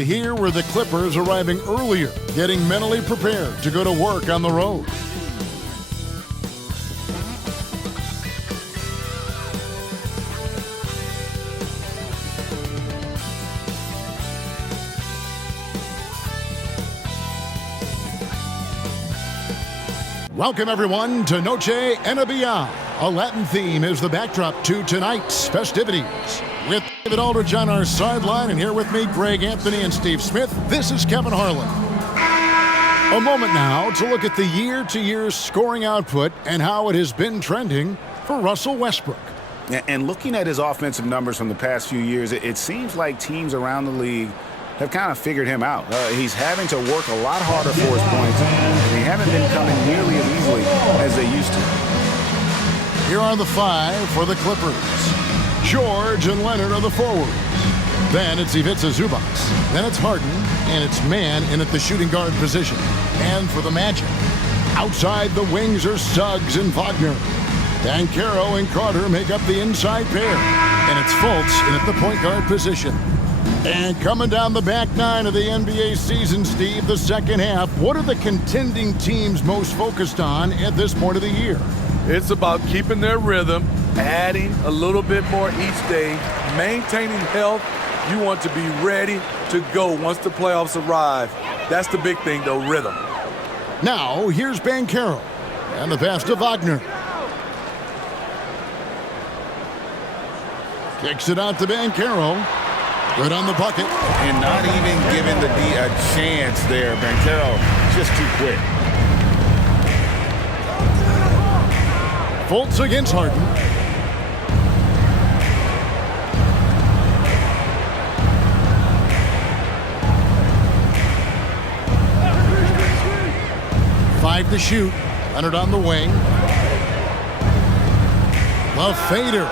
And here were the Clippers arriving earlier, getting mentally prepared to go to work on the road. Welcome, everyone, to Noche Enabia. A Latin theme is the backdrop to tonight's festivities. With David Aldridge on our sideline, and here with me, Greg Anthony and Steve Smith, this is Kevin Harlan. A moment now to look at the year-to-year scoring output and how it has been trending for Russell Westbrook. And looking at his offensive numbers from the past few years, it seems like teams around the league have kind of figured him out. He's having to work a lot harder for his points, and they haven't been coming nearly as easily as they used to. Here are the five for the Clippers. George and Leonard are the forwards. Then it's Ivica Zubac. Then it's Harden, and it's Mann in at the shooting guard position. And for the Magic, outside the wings are Suggs and Wagner. Banchero and Carter make up the inside pair. And it's Fultz in at the point guard position. And coming down the back nine of the NBA season, Steve, the second half, what are the contending teams most focused on at this point of the year? It's about keeping their rhythm, adding a little bit more each day, maintaining health. You want to be ready to go once the playoffs arrive. That's the big thing, though, rhythm. Now, here's Banchero. And the pass to Wagner. Kicks it out to Banchero. Good on the bucket. And not even giving the D a chance there. Banchero just too quick. Fultz against Harden. Five to shoot. Leonard on the wing. The fader.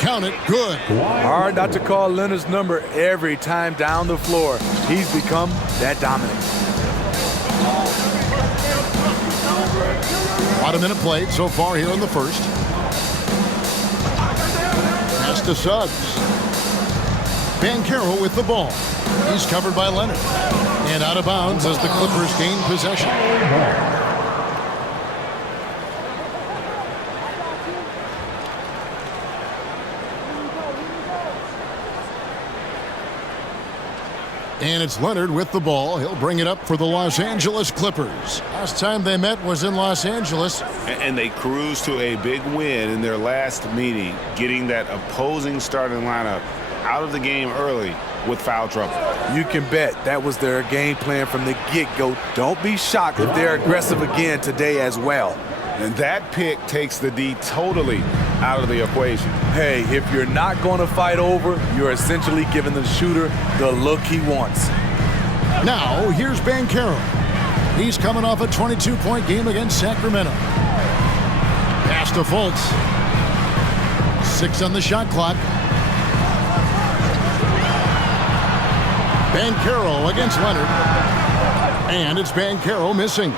Count it. Good. Hard not to call Leonard's number every time down the floor. He's become that dominant. About a minute played so far here in the first. Pass to Suggs. Banchero with the ball. He's covered by Leonard. And out of bounds as the Clippers gain possession. And it's Leonard with the ball. He'll bring it up for the Los Angeles Clippers. Last time they met was in Los Angeles. And they cruised to a big win in their last meeting, getting that opposing starting lineup out of the game early with foul trouble. You can bet that was their game plan from the get-go. Don't be shocked if they're aggressive again today as well. And that pick takes the D totally out of the equation. Hey, if you're not going to fight over, you're essentially giving the shooter the look he wants. Now, here's Banchero. He's coming off a 22-point game against Sacramento. Pass to Fultz. 6 on the shot clock. Banchero against Leonard. And it's Banchero missing.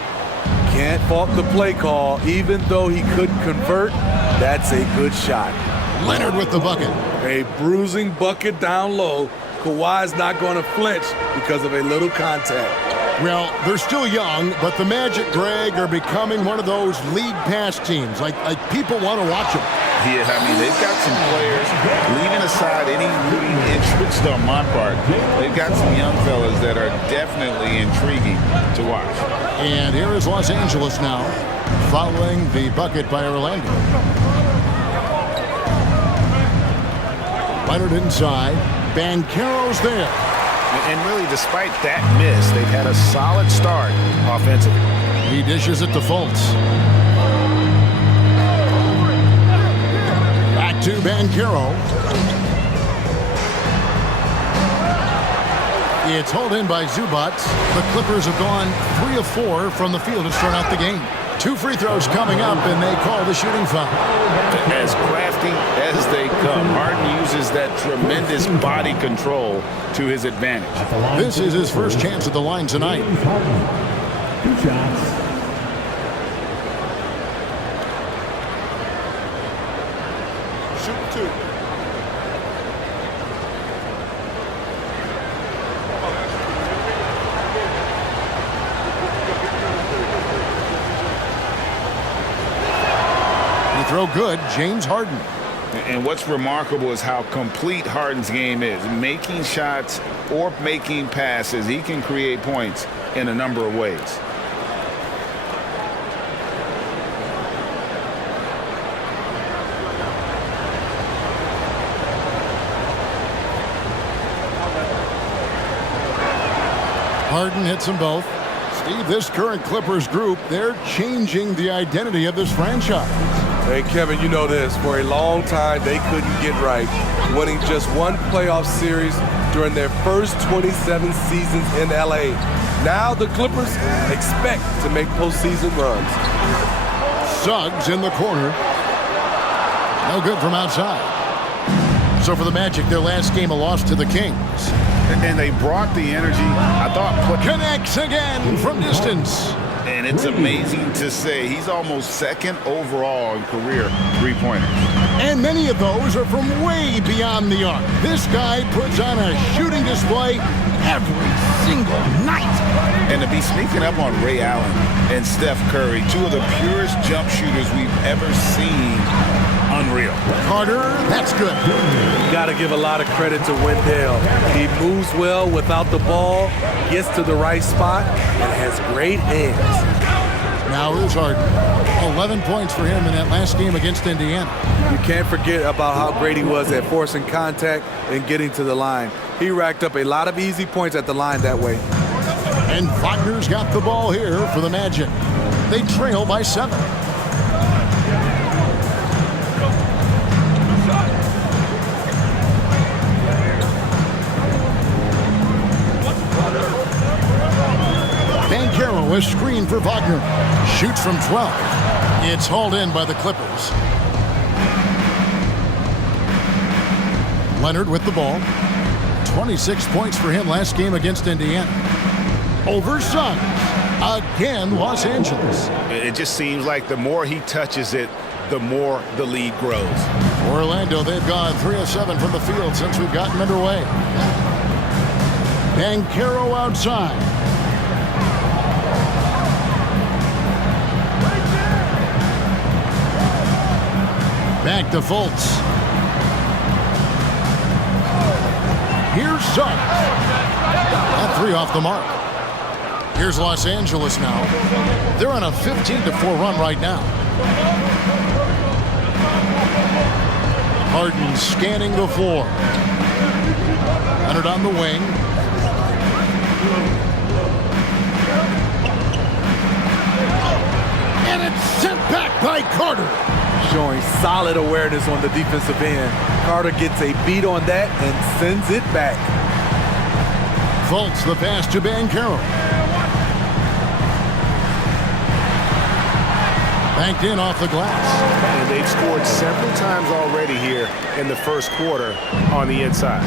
Can't fault the play call. Even though he couldn't convert, that's a good shot. Leonard with the bucket. A bruising bucket down low. Kawhi's not going to flinch because of a little contact. Well, they're still young, but the Magic, Greg, are becoming one of those league pass teams. Like people want to watch them. Yeah, I mean, they've got some players, leaving aside any leading interest on my part, they've got some young fellas that are definitely intriguing to watch. And here is Los Angeles now, following the bucket by Orlando. Leonard inside. Banchero's there. And really, despite that miss, they've had a solid start offensively. He dishes it to Fultz. Back to Banchero. It's hauled in by Zubac. The Clippers have gone 3 of 4 from the field to start out the game. 2 free throws coming up, and they call the shooting foul. As crafty as they come, Harden uses that tremendous body control to his advantage. This is his first chance at the line tonight. 2 shots. Shoot 2. throw good, James Harden. And what's remarkable is how complete Harden's game is. Making shots or making passes, he can create points in a number of ways. Harden hits them both. Steve, this current Clippers group, they're changing the identity of this franchise. Hey, Kevin, you know this. For a long time, they couldn't get right, winning just one playoff series during their first 27 seasons in L.A. Now the Clippers expect to make postseason runs. Suggs in the corner. No good from outside. So for the Magic, their last game, a loss to the Kings. And they brought the energy. I thought Connects again from distance. And it's amazing to say he's almost second overall in career three-pointers. And many of those are from way beyond the arc. This guy puts on a shooting display every single night. And to be sneaking up on Ray Allen and Steph Curry, two of the purest jump shooters we've ever seen. Unreal. Carter, that's good. You got to give a lot of credit to Wendell. He moves well without the ball, gets to the right spot, and has great hands. Now here's Harden. 11 points for him in that last game against Indiana. You can't forget about how great he was at forcing contact and getting to the line. He racked up a lot of easy points at the line that way. And Wagner's got the ball here for the Magic. They trail by 7. Bankero is screened for Wagner. Shoots from 12. It's hauled in by the Clippers. Leonard with the ball. 26 points for him last game against Indiana. Over Suggs. Again, Los Angeles. It just seems like the more he touches it, the more the lead grows. Orlando, they've gone 3 of 7 from the field since we've gotten underway. Bankero outside. Back to Fultz. Here's Suggs. That 3 off the mark. Here's Los Angeles now. They're on a 15-4 run right now. Harden scanning the floor. Leonard on the wing. And it's sent back by Carter. Showing solid awareness on the defensive end. Carter gets a beat on that and sends it back. Fultz the pass to Bankero. Banked in off the glass. And they've scored several times already here in the first quarter on the inside.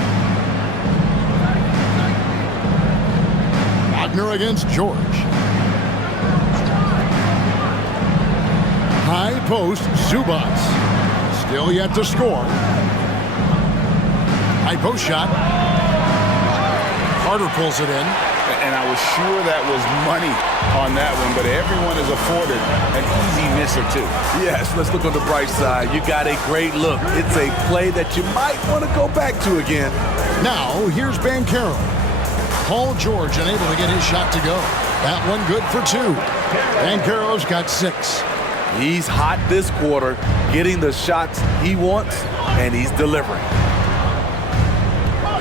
Wagner against George. High post, Zubats. Still yet to score. High post shot. Carter pulls it in. And I was sure that was money on that one, but everyone is afforded an easy misser too. Yes, let's look on the bright side. You got a great look. It's a play that you might want to go back to again. Now, here's Bankero. Paul George unable to get his shot to go. That one good for 2. Bankero's got 6. He's hot this quarter, getting the shots he wants, and he's delivering.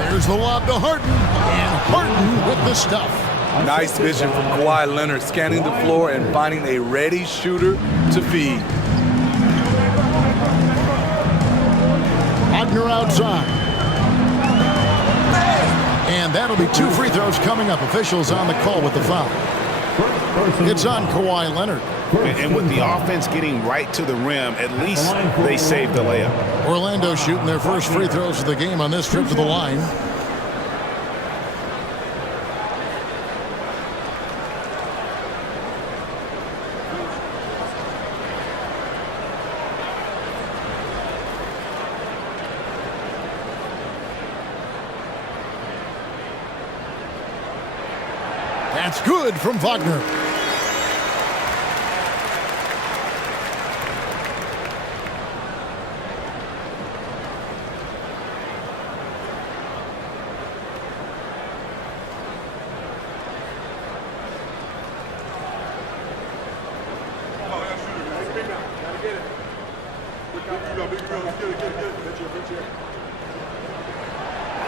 There's the lob to Harden, and Harden with the stuff. Nice vision from Kawhi Leonard, scanning the floor and finding a ready shooter to feed. Wagner outside. And that'll be 2 free throws coming up. Officials on the call with the foul. It's on Kawhi Leonard. And with the offense getting right to the rim, at least they saved the layup. Orlando shooting their first free throws of the game on this trip to the line. That's good from Wagner.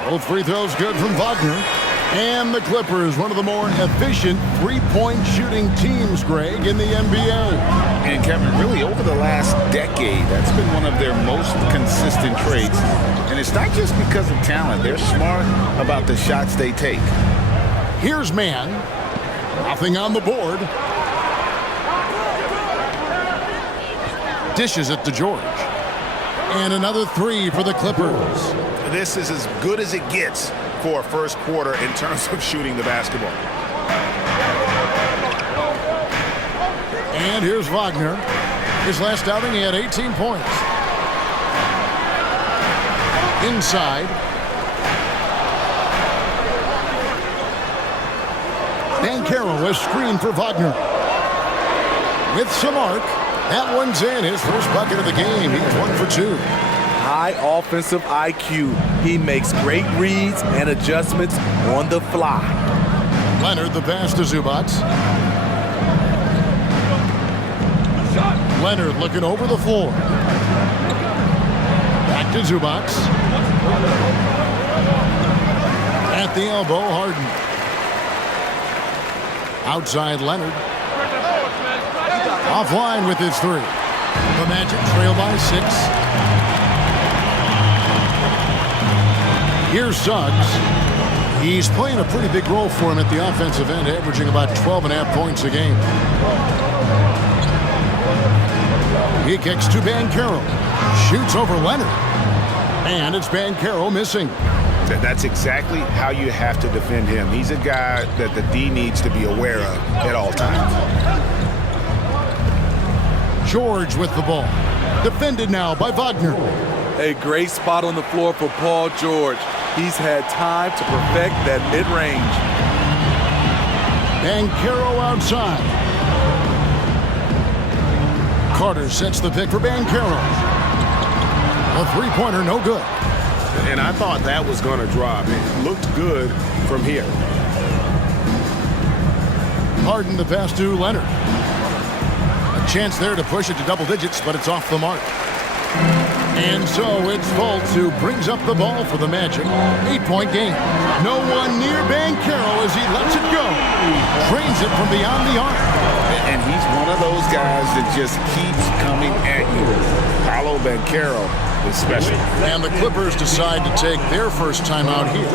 Both free throws good from Wagner. And the Clippers, one of the more efficient three-point shooting teams, Greg, in the NBA. And Kevin, really over the last decade, that's been one of their most consistent traits. And it's not just because of talent. They're smart about the shots they take. Here's Mann. Nothing on the board. Dishes it to George. And another three for the Clippers. This is as good as it gets for a first quarter in terms of shooting the basketball. And here's Wagner. His last outing, he had 18 points. Inside. Banchero is screened for Wagner. With some arc. That one's in. His first bucket of the game. He's 1 for 2. High offensive IQ. He makes great reads and adjustments on the fly. Leonard, the pass to Zubac. Leonard looking over the floor. Back to Zubac. At the elbow, Harden. Outside Leonard. Offline with his three. The Magic trail by 6. Here's Suggs. He's playing a pretty big role for him at the offensive end, averaging about 12.5 points a game. He kicks to Banchero. Shoots over Leonard. And it's Banchero missing. That's exactly how you have to defend him. He's a guy that the D needs to be aware of at all times. George with the ball. Defended now by Wagner. A great spot on the floor for Paul George. He's had time to perfect that mid-range. Banchero outside. Carter sets the pick for Banchero. A three-pointer, no good. And I thought that was going to drop. It looked good from here. Harden the pass to Leonard. A chance there to push it to double digits, but it's off the mark. And so it's Fultz who brings up the ball for the Magic. 8-point game. No one near Banchero as he lets it go. Drains it from beyond the arc. And he's one of those guys that just keeps coming at you. Paolo Banchero is special. And the Clippers decide to take their first time out here.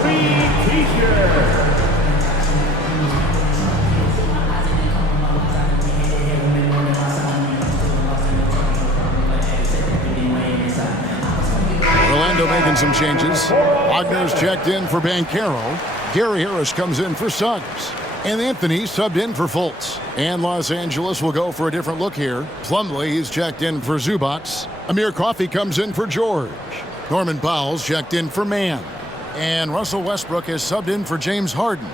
Orlando making some changes. Wagner's checked in for Banchero. Gary Harris comes in for Suggs. And Anthony subbed in for Fultz. And Los Angeles will go for a different look here. Plumlee, he's checked in for Zubac. Amir Coffey comes in for George. Norman Powell's checked in for Mann. And Russell Westbrook has subbed in for James Harden.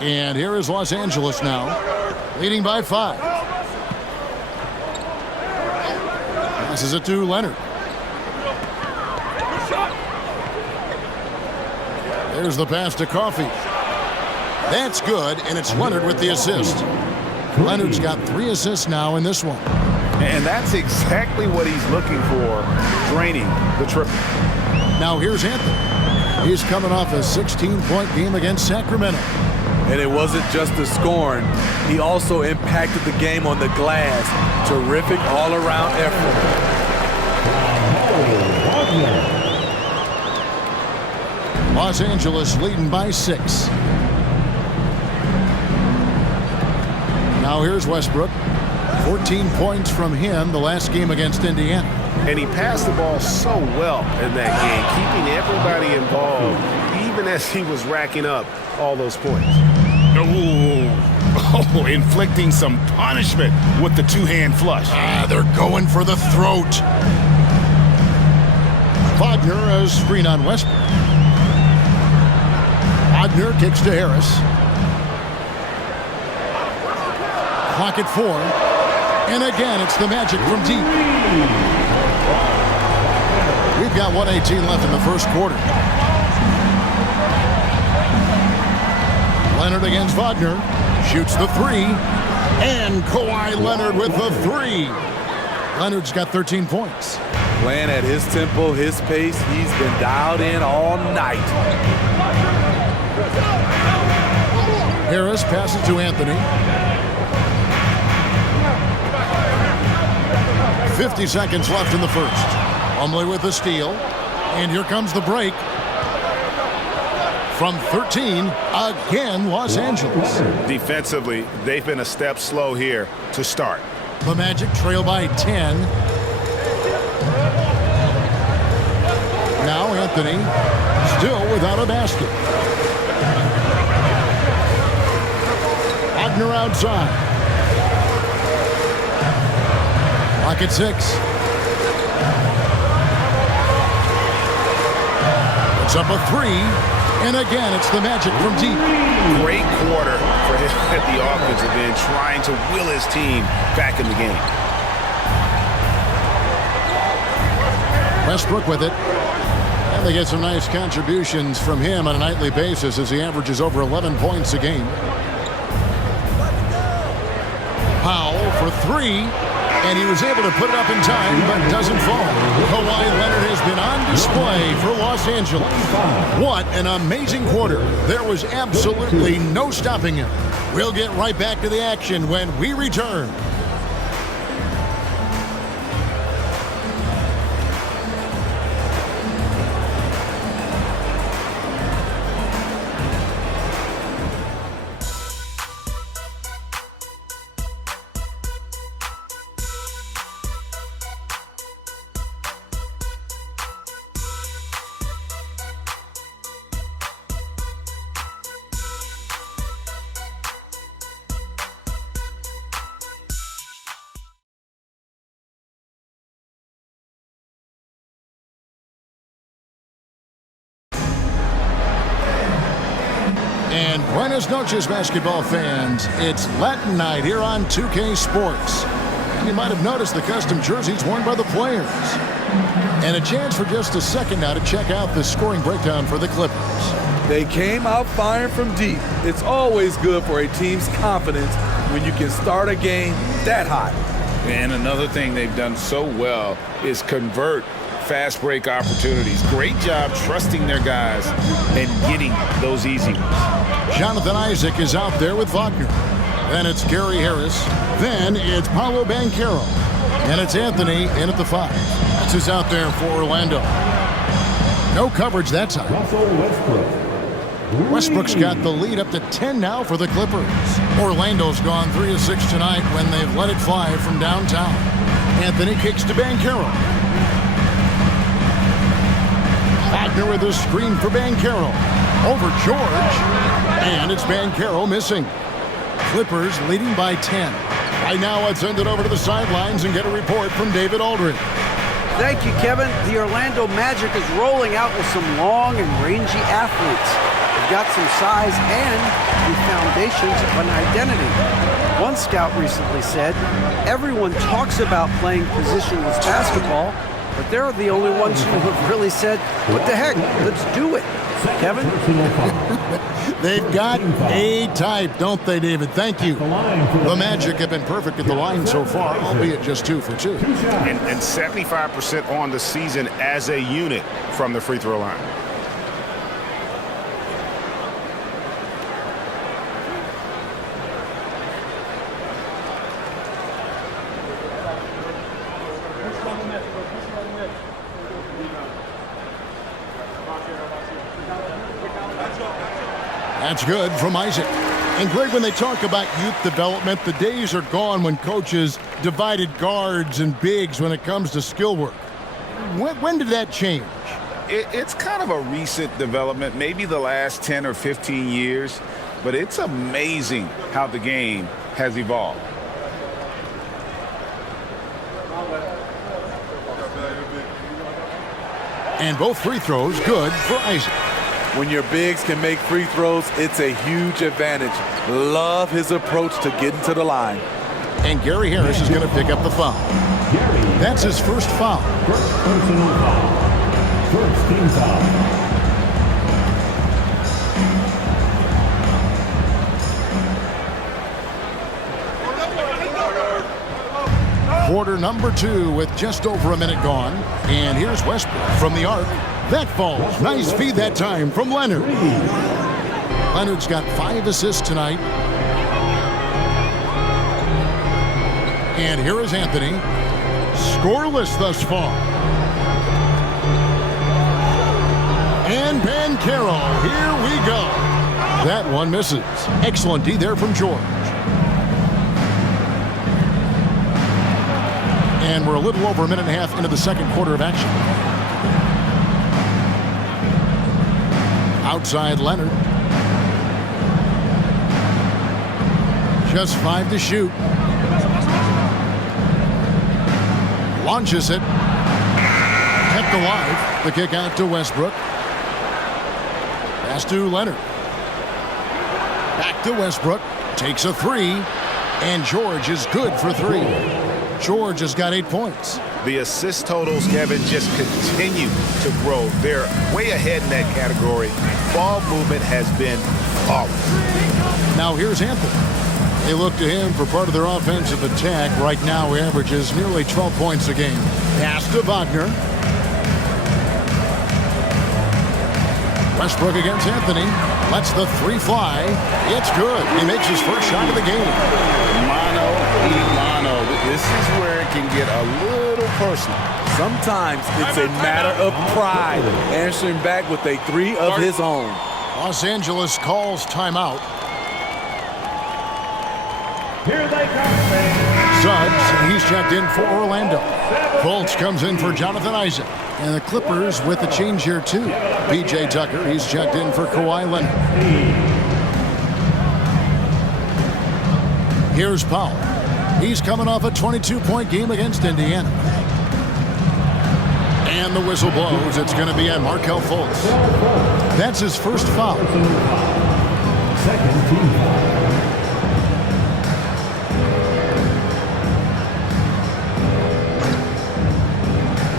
And here is Los Angeles now, leading by 5. Passes it to Leonard. There's the pass to Coffey. That's good, and it's Leonard with the assist. Leonard's got 3 assists now in this one. And that's exactly what he's looking for, draining the triple. Now here's Anthony. He's coming off a 16-point game against Sacramento. And it wasn't just the scoring. He also impacted the game on the glass. Terrific all-around effort. Los Angeles leading by 6. Now here's Westbrook. 14 points from him the last game against Indiana. And he passed the ball so well in that game, keeping everybody involved, even as he was racking up all those points. Oh, inflicting some punishment with the two-hand flush. They're going for the throat. Wagner has screen on Westbrook. Wagner kicks to Harris. Clock at 4. And again, it's the Magic from deep. We've got 1:18 left in the first quarter. Leonard against Wagner. Shoots the three. And Kawhi Leonard with the three. Leonard's got 13 points. Playing at his tempo, his pace. He's been dialed in all night. Harris passes to Anthony. 50 seconds left in the first. Plumlee with the steal. And here comes the break. From 13, again, Los Angeles. Defensively, they've been a step slow here to start. The Magic trail by 10. Now Anthony, still without a basket. Wagner outside. Clock at 6. It's up a three. And again, it's the Magic from deep. Great quarter for him at the offensive end, trying to will his team back in the game. Westbrook with it. And they get some nice contributions from him on a nightly basis as he averages over 11 points a game. Powell for three. And he was able to put it up in time, but doesn't fall. Kawhi Leonard has been on display for Los Angeles. What an amazing quarter. There was absolutely no stopping him. We'll get right back to the action when we return. And buenas noches, basketball fans. It's Latin night here on 2K Sports. And you might have noticed the custom jerseys worn by the players. And a chance for just a second now to check out the scoring breakdown for the Clippers. They came out firing from deep. It's always good for a team's confidence when you can start a game that hot. And another thing they've done so well is convert fast break opportunities. Great job trusting their guys and getting those easy ones. Jonathan Isaac is out there with Wagner. Then it's Gary Harris. Then it's Paolo Banchero. And it's Anthony in at the 5. That's who's out there for Orlando. No coverage that time. Westbrook's got the lead up to 10 now for the Clippers. Orlando's gone 3 of 6 tonight when they've let it fly from downtown. Anthony kicks to Banchero. Wagner with a screen for Banchero. Over George. And it's Banchero missing. Clippers leading by 10. Right now, let's send it over to the sidelines and get a report from David Aldridge. Thank you, Kevin. The Orlando Magic is rolling out with some long and rangy athletes. They've got some size and the foundations of an identity. One scout recently said, everyone talks about playing positionless basketball, but they're the only ones who have really said, what the heck, let's do it. Kevin? They've got a type, don't they, David? Thank you. The Magic have been perfect at the line so far, albeit just 2 for 2. And 75% on the season as a unit from the free throw line. That's good from Isaac. And Greg, when they talk about youth development, the days are gone when coaches divided guards and bigs when it comes to skill work. When did that change? It's kind of a recent development, maybe the last 10 or 15 years, but it's amazing how the game has evolved. And both free throws good for Isaac. When your bigs can make free throws, it's a huge advantage. Love his approach to getting to the line. And Gary Harris is going to pick up the foul. That's his first foul. First personal foul. First team foul. Quarter number 2 with just over a minute gone. And here's Westbrook from the arc. That falls. Nice feed that time from Leonard. Leonard's got 5 assists tonight. And here is Anthony. Scoreless thus far. And Banchero, here we go. That one misses. Excellent D there from George. And we're a little over a minute and a half into the second quarter of action. Outside Leonard. Just 5 to shoot. Launches it. Kept alive. The kick out to Westbrook. Pass to Leonard. Back to Westbrook. Takes a 3. And George is good for 3. George has got 8 points. The assist totals, Kevin, just continue to grow. They're way ahead in that category. Ball movement has been flawless. Now here's Anthony. They look to him for part of their offensive attack. Right now he averages nearly 12 points a game. Pass to Wagner. Westbrook against Anthony. Lets the 3 fly. It's good. He makes his first shot of the game. Mano y mano. This is where it can get a little personal. Sometimes it's a matter of pride, answering back with a 3 of his own. Los Angeles calls timeout. Here they come. Suggs, he's checked in for Orlando. Fultz comes in for Jonathan Isaac. And the Clippers with the change here too. P.J. Tucker, he's checked in for Kawhi Leonard. Here's Powell. He's coming off a 22-point game against Indiana. And the whistle blows. It's going to be on Markelle Fultz. That's his first foul. Second team foul.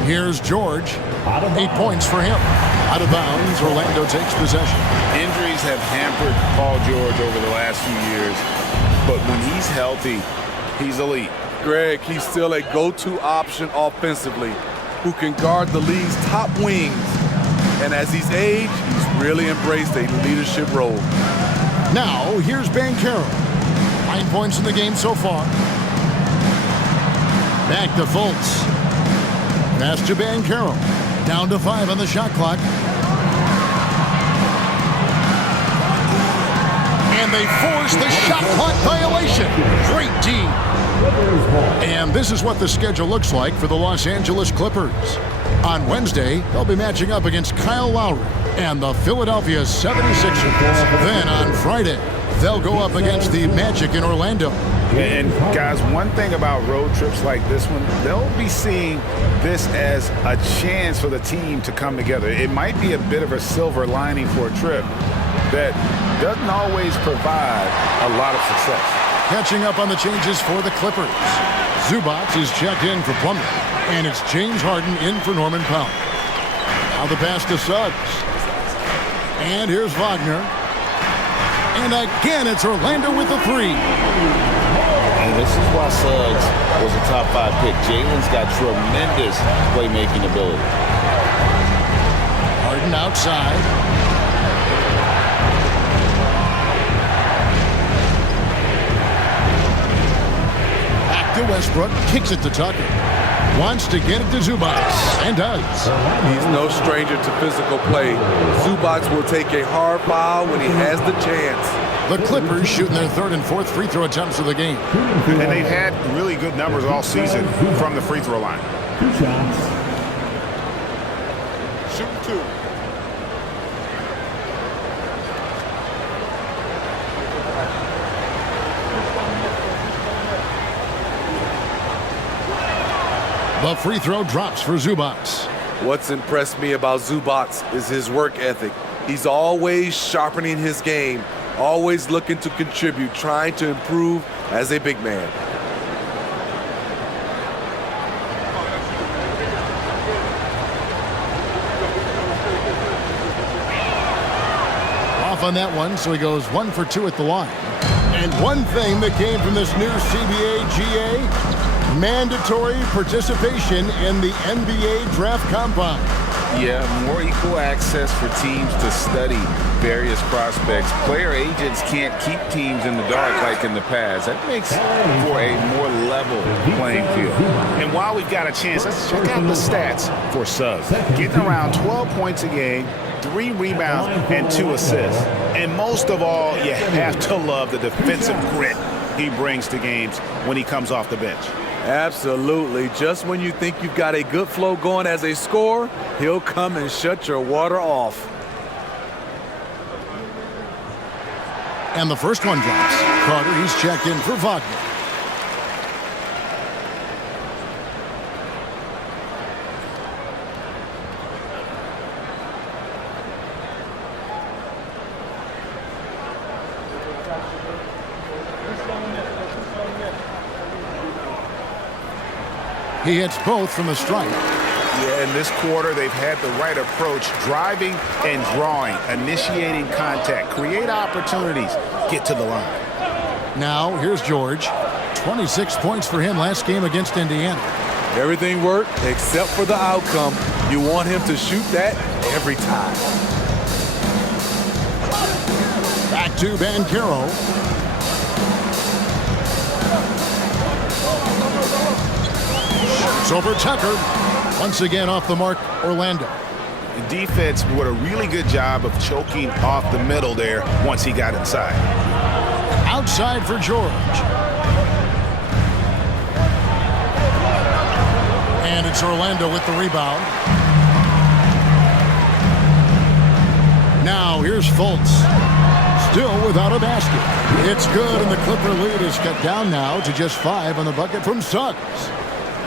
Here's George. 8 points for him. Out of bounds, Orlando takes possession. Injuries have hampered Paul George over the last few years, but when he's healthy, he's elite. Greg, he's still a go-to option offensively who can guard the league's top wings. And as he's aged, he's really embraced a leadership role. Now, here's Banchero. 9 points in the game so far. Back to Fultz. Pass to Banchero. Down to 5 on the shot clock. And they force the shot clock violation. Great D. And this is what the schedule looks like for the Los Angeles Clippers. On Wednesday, they'll be matching up against Kyle Lowry and the Philadelphia 76ers. Then on Friday, they'll go up against the Magic in Orlando. And guys, one thing about road trips like this one, they'll be seeing this as a chance for the team to come together. It might be a bit of a silver lining for a trip that doesn't always provide a lot of success. Catching up on the changes for the Clippers. Zubac is checked in for Plumlee, and it's James Harden in for Norman Powell. Now the pass to Suggs. And here's Wagner. And again, it's Orlando with the 3. And this is why Suggs was a top 5 pick. Jalen's got tremendous playmaking ability. Harden outside. Back to Westbrook. Kicks it to Tucker. Wants to get it to Zubac. And does. He's no stranger to physical play. Zubac will take a hard foul when he has the chance. The Clippers shooting their 3rd and 4th free throw attempts of the game. And they've had really good numbers all season from the free throw line. 2 shots. Shooting 2. The free throw drops for Zubac. What's impressed me about Zubac is his work ethic. He's always sharpening his game, always looking to contribute, trying to improve as a big man. Off on that one, so he goes 1 for 2 at the line. And one thing that came from this new CBA GA, Mandatory participation in the NBA draft combine. Yeah, more equal access for teams to study various prospects. Player agents can't keep teams in the dark like in the past. That makes for a more level playing field. And while we've got a chance, let's check out the stats for Suggs. Getting around 12 points a game, 3 rebounds, and 2 assists. And most of all, you have to love the defensive grit he brings to games when he comes off the bench. Absolutely. Just when you think you've got a good flow going as a scorer, he'll come and shut your water off. And the first one drops. Carter, he's checked in for Wagner. He hits both from the stripe. Yeah, in this quarter, they've had the right approach, driving and drawing, initiating contact, create opportunities, get to the line. Now, here's George. 26 points for him last game against Indiana. Everything worked except for the outcome. You want him to shoot that every time. Back to Banchero. Shoots over Tucker. Once again off the mark, Orlando. The defense did a really good job of choking off the middle there once he got inside. Outside for George. And it's Orlando with the rebound. Now here's Fultz. Still without a basket. It's good, and the Clipper lead is cut down now to just 5 on the bucket from Suggs.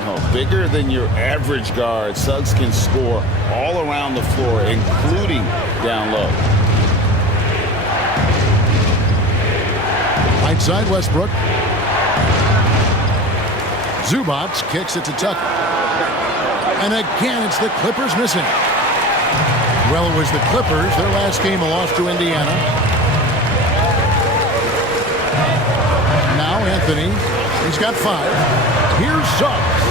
Oh, bigger than your average guard, Suggs can score all around the floor, including down low. Right side, Westbrook. Zubac kicks it to Tucker. And again, it's the Clippers missing. Well, it was the Clippers. Their last game, a loss to Indiana. Now Anthony. He's got 5. Here's Suggs.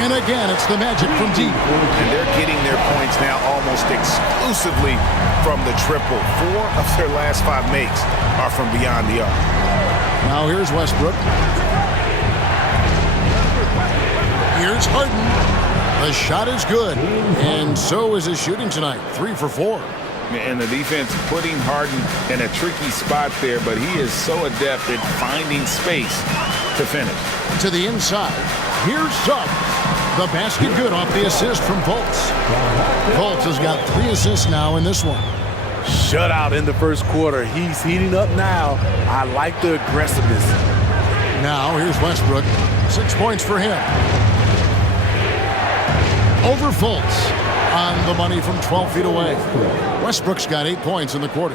And again, it's the Magic from deep. And they're getting their points now almost exclusively from the triple. 4 of their last 5 makes are from beyond the arc. Now here's Westbrook. Here's Harden. The shot is good. And so is his shooting tonight. 3 for 4. And the defense putting Harden in a tricky spot there, but he is so adept at finding space to finish. To the inside. Here's Suggs. The basket good off the assist from Fultz. Fultz has got 3 assists now in this one. Shutout in the first quarter. He's heating up now. I like the aggressiveness. Now here's Westbrook. 6 points for him. Over Fultz. On the money from 12 feet away. Westbrook's got 8 points in the quarter.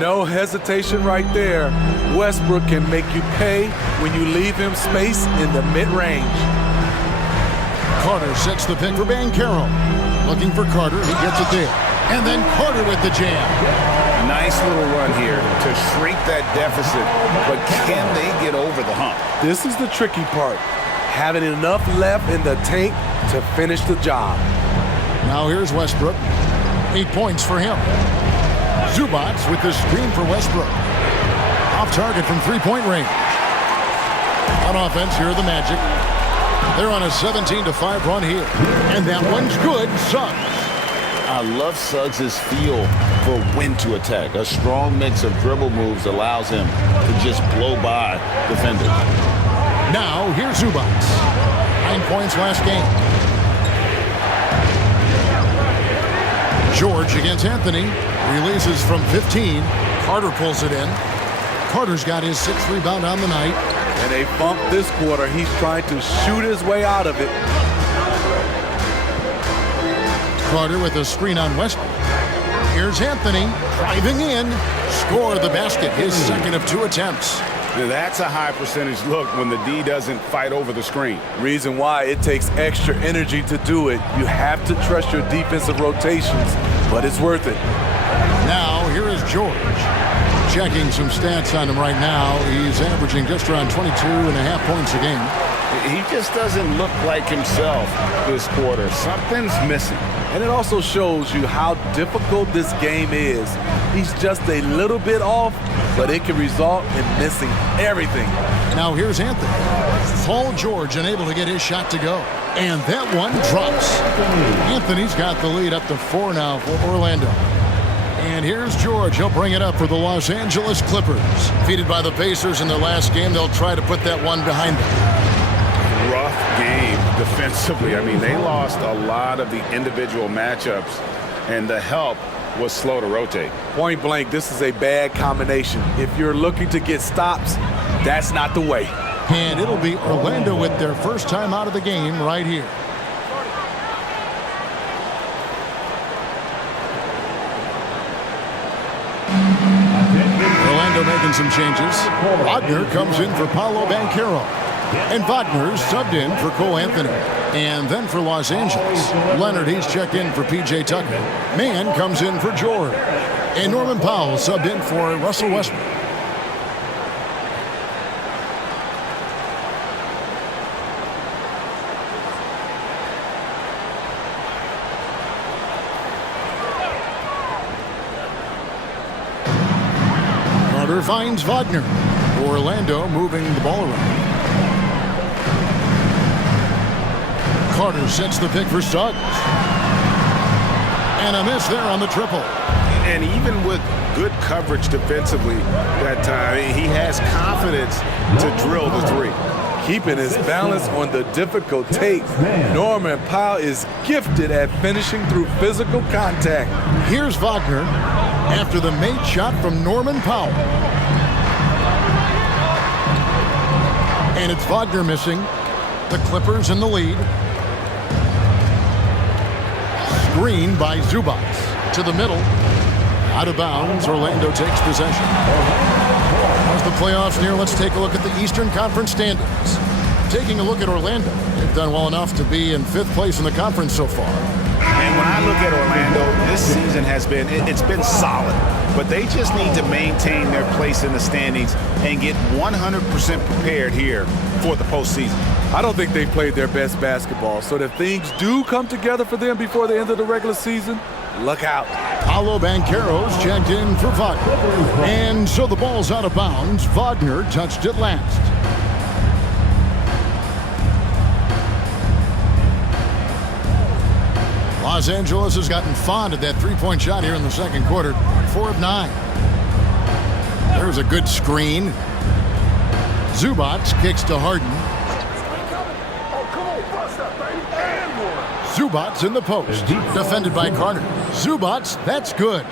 No hesitation right there. Westbrook can make you pay when you leave him space in the mid-range. Carter sets the pick for Banchero. Looking for Carter. He gets it there. And then Carter with the jam. Nice little run here to shrink that deficit. But can they get over the hump? This is the tricky part. Having enough left in the tank to finish the job. Now here's Westbrook. 8 points for him. Zubac with the screen for Westbrook. Off target from 3-point range. On offense, here are the Magic. They're on a 17-5 run here. And that one's good. Suggs. I love Suggs' feel for when to attack. A strong mix of dribble moves allows him to just blow by defenders. Now, here's Zubac. 9 points last game. George against Anthony. Releases from 15. Carter pulls it in. Carter's got his 6th rebound on the night. And they bumped this quarter. He's trying to shoot his way out of it. Carter with a screen on Westbrook. Here's Anthony driving in. Score the basket. His 2nd of 2 attempts. Now that's a high percentage look when the D doesn't fight over the screen. Reason why it takes extra energy to do it. You have to trust your defensive rotations, but it's worth it. Now, here is George. Checking some stats on him right now. He's averaging just around 22.5 points a game. He just doesn't look like himself this quarter. Something's missing. And it also shows you how difficult this game is. He's just a little bit off, but it can result in missing everything. Now here's Anthony. Paul George unable to get his shot to go. And that one drops. Anthony's got the lead up to 4 now for Orlando. And here's George. He'll bring it up for the Los Angeles Clippers. Defeated by the Pacers in their last game, they'll try to put that one behind them. Rough game defensively. I mean, they lost a lot of the individual matchups, and the help was slow to rotate. Point blank, this is a bad combination. If you're looking to get stops, that's not the way. And it'll be Orlando with their first time out of the game right here. Orlando making some changes. Wagner comes in for Paolo Banchero. And Wagner's subbed in for Cole Anthony. And then for Los Angeles, Leonard, he's checked in for P.J. Tucker. Mann comes in for George. And Norman Powell subbed in for Russell Westbrook. Carter finds Wagner. Orlando moving the ball around. Carter sets the pick for Suggs. And a miss there on the triple. And even with good coverage defensively that time, he has confidence to drill the three. Keeping his balance on the difficult take. Norman Powell is gifted at finishing through physical contact. Here's Wagner after the made shot from Norman Powell. And it's Wagner missing. The Clippers in the lead. Screen by Zubac to the middle. Out of bounds, Orlando takes possession. As the playoffs near, let's take a look at the Eastern Conference standings. Taking a look at Orlando, they've done well enough to be in 5th place in the conference so far. And when I look at Orlando, this season has been, it's been solid. But they just need to maintain their place in the standings and get 100% prepared here for the postseason. I don't think they played their best basketball, so if things do come together for them before the end of the regular season, look out. Paolo Banchero's checked in for Wagner. And so the ball's out of bounds. Wagner touched it last. Los Angeles has gotten fond of that three-point shot here in the second quarter. 4 of 9. There's a good screen. Zubac kicks to Harden. Zubac in the post. Defended by Carter. Zubac, that's good.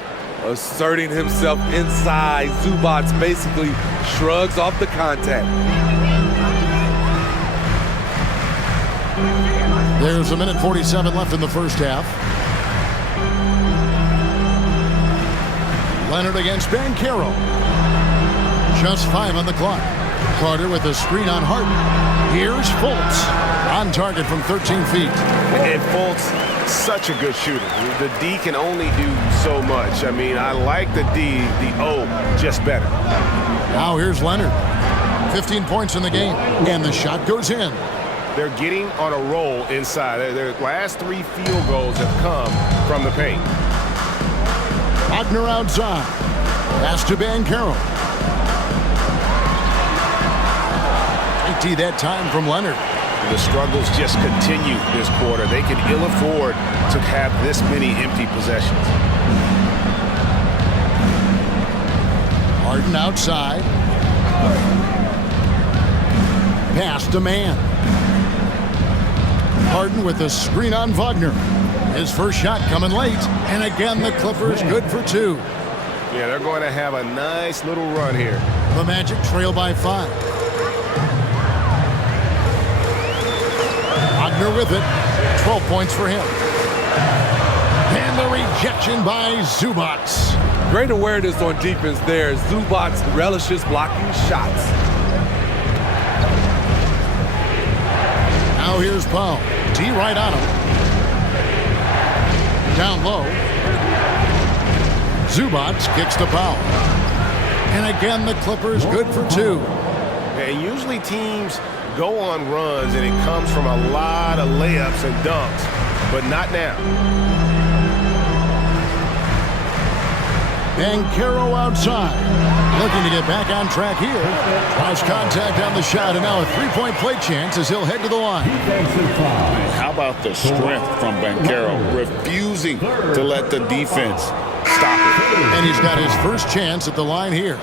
Asserting himself inside, Zubac basically shrugs off the contact. There's 1:47 left in the first half. Leonard against Banchero. Just 5 on the clock. Carter with a screen on Harden. Here's Fultz on target from 13 feet. And Fultz, such a good shooter. The D can only do so much. I mean, I like the D, the O, just better. Now here's Leonard. 15 points in the game, and the shot goes in. They're getting on a roll inside. Their last 3 field goals have come from the paint. Wagner outside. Pass to Banchero. That time from Leonard. The struggles just continue this quarter. They can ill afford to have this many empty possessions. Harden outside. Pass to Mann. Harden with a screen on Wagner. His first shot coming late. And again, the Clippers good for 2. Yeah, they're going to have a nice little run here. The Magic trail by 5. Wagner with it. 12 points for him. And the rejection by Zubac. Great awareness on defense there. Zubac relishes blocking shots. Now here's Powell. D right on him. Down low. Zubac kicks to Powell. And again, the Clippers good for 2. And usually teams go on runs, and it comes from a lot of layups and dunks, but not now. Banchero outside. Looking to get back on track here. Tries contact on the shot, and now a three-point play chance as he'll head to the line. How about the strength from Banchero, refusing to let the defense stop it. And he's got his first chance at the line here.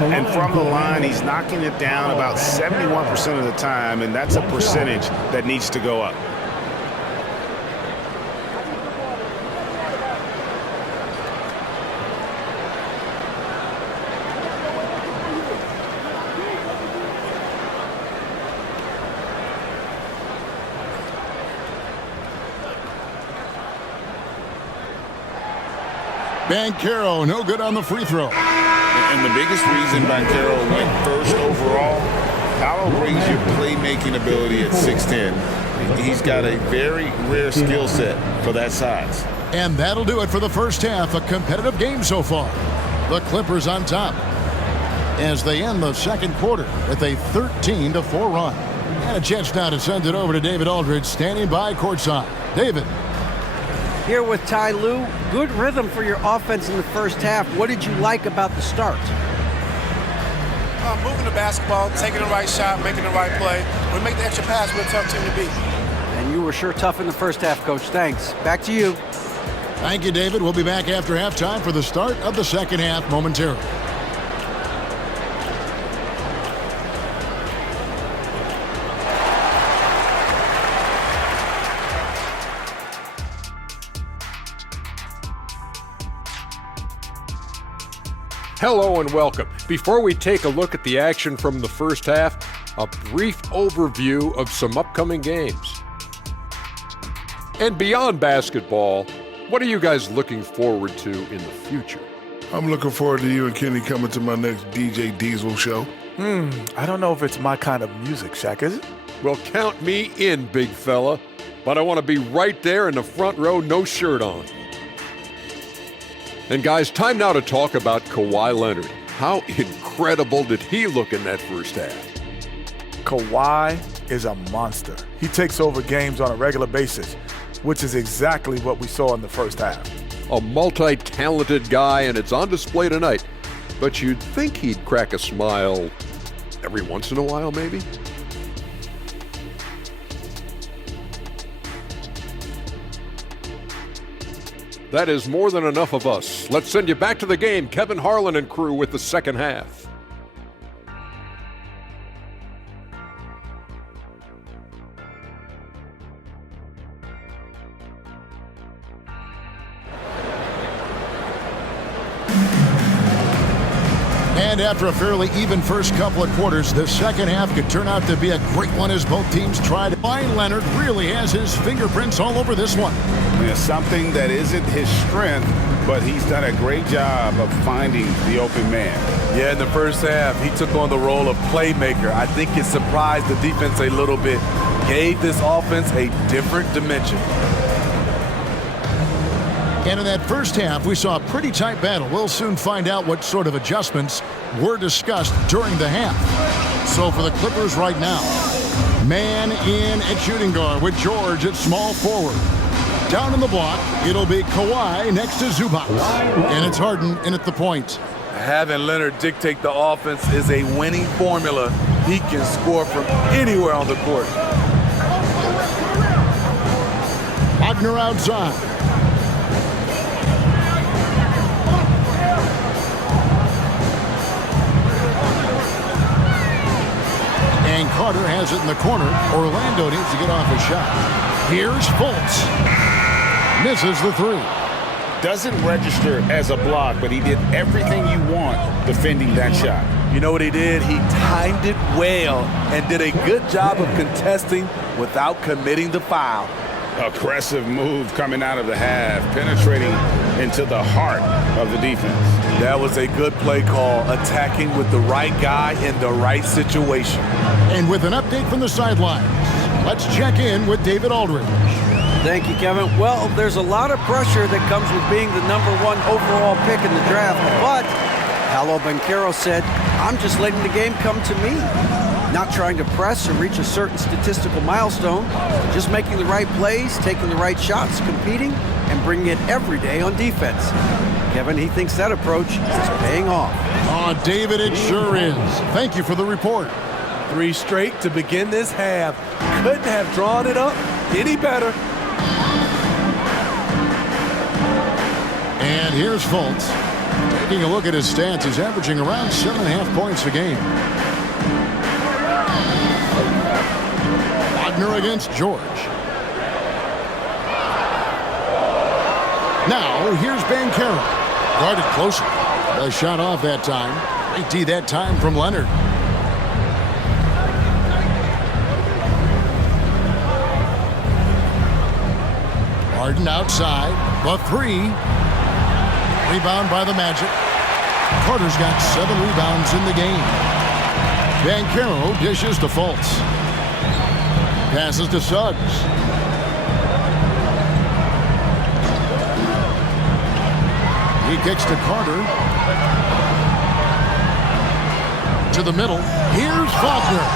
And from the line, he's knocking it down about 71% of the time, and that's a percentage that needs to go up. Banchero, no good on the free throw. And the biggest reason Banchero went first overall, Paolo brings you playmaking ability at 6'10". He's got a very rare skill set for that size. And that'll do it for the first half. A competitive game so far. The Clippers on top as they end the second quarter with a 13-4 run. And a chance now to send it over to David Aldridge, standing by courtside. David. Here with Ty Lue, good rhythm for your offense in the first half. What did you like about the start? Moving the basketball, taking the right shot, making the right play. When we make the extra pass, we're a tough team to beat. And you were sure tough in the first half, Coach. Thanks. Back to you. Thank you, David. We'll be back after halftime for the start of the second half momentarily. Hello and welcome. Before we take a look at the action from the first half, a brief overview of some upcoming games. And beyond basketball, what are you guys looking forward to in the future? I'm looking forward to you and Kenny coming to my next DJ Diesel show. I don't know if it's my kind of music, Shaq, is it? Well, count me in, big fella. But I want to be right there in the front row, no shirt on. And guys, time now to talk about Kawhi Leonard. How incredible did he look in that first half? Kawhi is a monster. He takes over games on a regular basis, which is exactly what we saw in the first half. A multi-talented guy, and it's on display tonight. But you'd think he'd crack a smile every once in a while, maybe? That is more than enough of us. Let's send you back to the game. Kevin Harlan and crew with the second half. And after a fairly even first couple of quarters, the second half could turn out to be a great one as both teams tried. Kawhi Leonard really has his fingerprints all over this one. Yeah, something that isn't his strength, but he's done a great job of finding the open man. Yeah, in the first half, he took on the role of playmaker. I think it surprised the defense a little bit, gave this offense a different dimension. And in that first half, we saw a pretty tight battle. We'll soon find out what sort of adjustments were discussed during the half. So for the Clippers right now, man in at shooting guard with George at small forward. Down in the block, it'll be Kawhi next to Zubac. And it's Harden in at the point. Having Leonard dictate the offense is a winning formula. He can score from anywhere on the court. Wagner outside. And Carter has it in the corner. Orlando needs to get off a shot. Here's Fultz. Misses the three. Doesn't register as a block, but he did everything you want defending that shot. You know what he did? He timed it well and did a good job of contesting without committing the foul. Aggressive move coming out of the half, penetrating into the heart of the defense. That was a good play call, attacking with the right guy in the right situation. And with an update from the sidelines, let's check in with David Aldridge. Thank you, Kevin. Well, there's a lot of pressure that comes with being the #1 overall pick in the draft, but Paolo Banchero said, I'm just letting the game come to me. Not trying to press or reach a certain statistical milestone, just making the right plays, taking the right shots, competing, and bringing it every day on defense. Kevin, he thinks that approach is paying off. Oh, David, it sure is. Thank you for the report. 3 straight to begin this half. Couldn't have drawn it up any better. And here's Fultz. Taking a look at his stats, he's averaging around 7.5 points a game. Wagner against George. Now, here's Banchero. Guarded closer. A shot off that time. Great D that time from Leonard. Harden outside. The 3. Rebound by the Magic. Carter's got 7 rebounds in the game. Banchero dishes to Fultz. Passes to Suggs. He kicks to Carter. To the middle. Here's Wagner.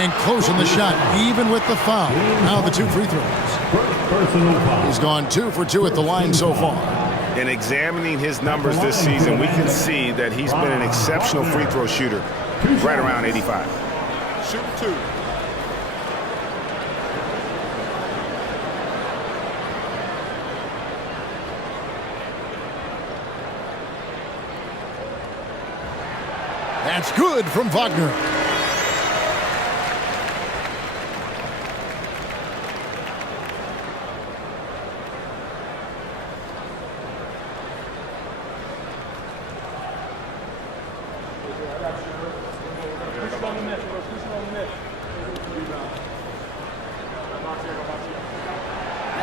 And closing the shot, even with the foul. Now the 2 free throws. He's gone 2 for 2 at the line so far. In examining his numbers this season, we can see that he's been an exceptional free throw shooter, right around 85. Shoot 2. That's good from Wagner.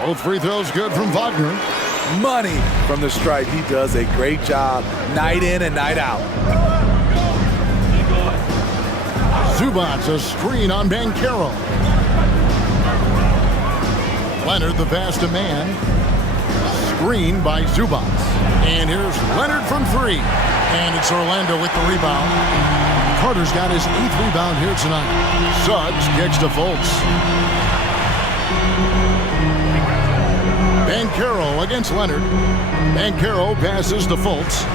Both free throws good from Wagner. Money from the stripe. He does a great job night in and night out. Zubats a screen on Banchero. Leonard, the faster man. Screen by Zubats. And here's Leonard from 3. And it's Orlando with the rebound. Carter's got his 8th rebound here tonight. Suggs kicks to Fultz. Banchero against Leonard. Banchero passes to Fultz.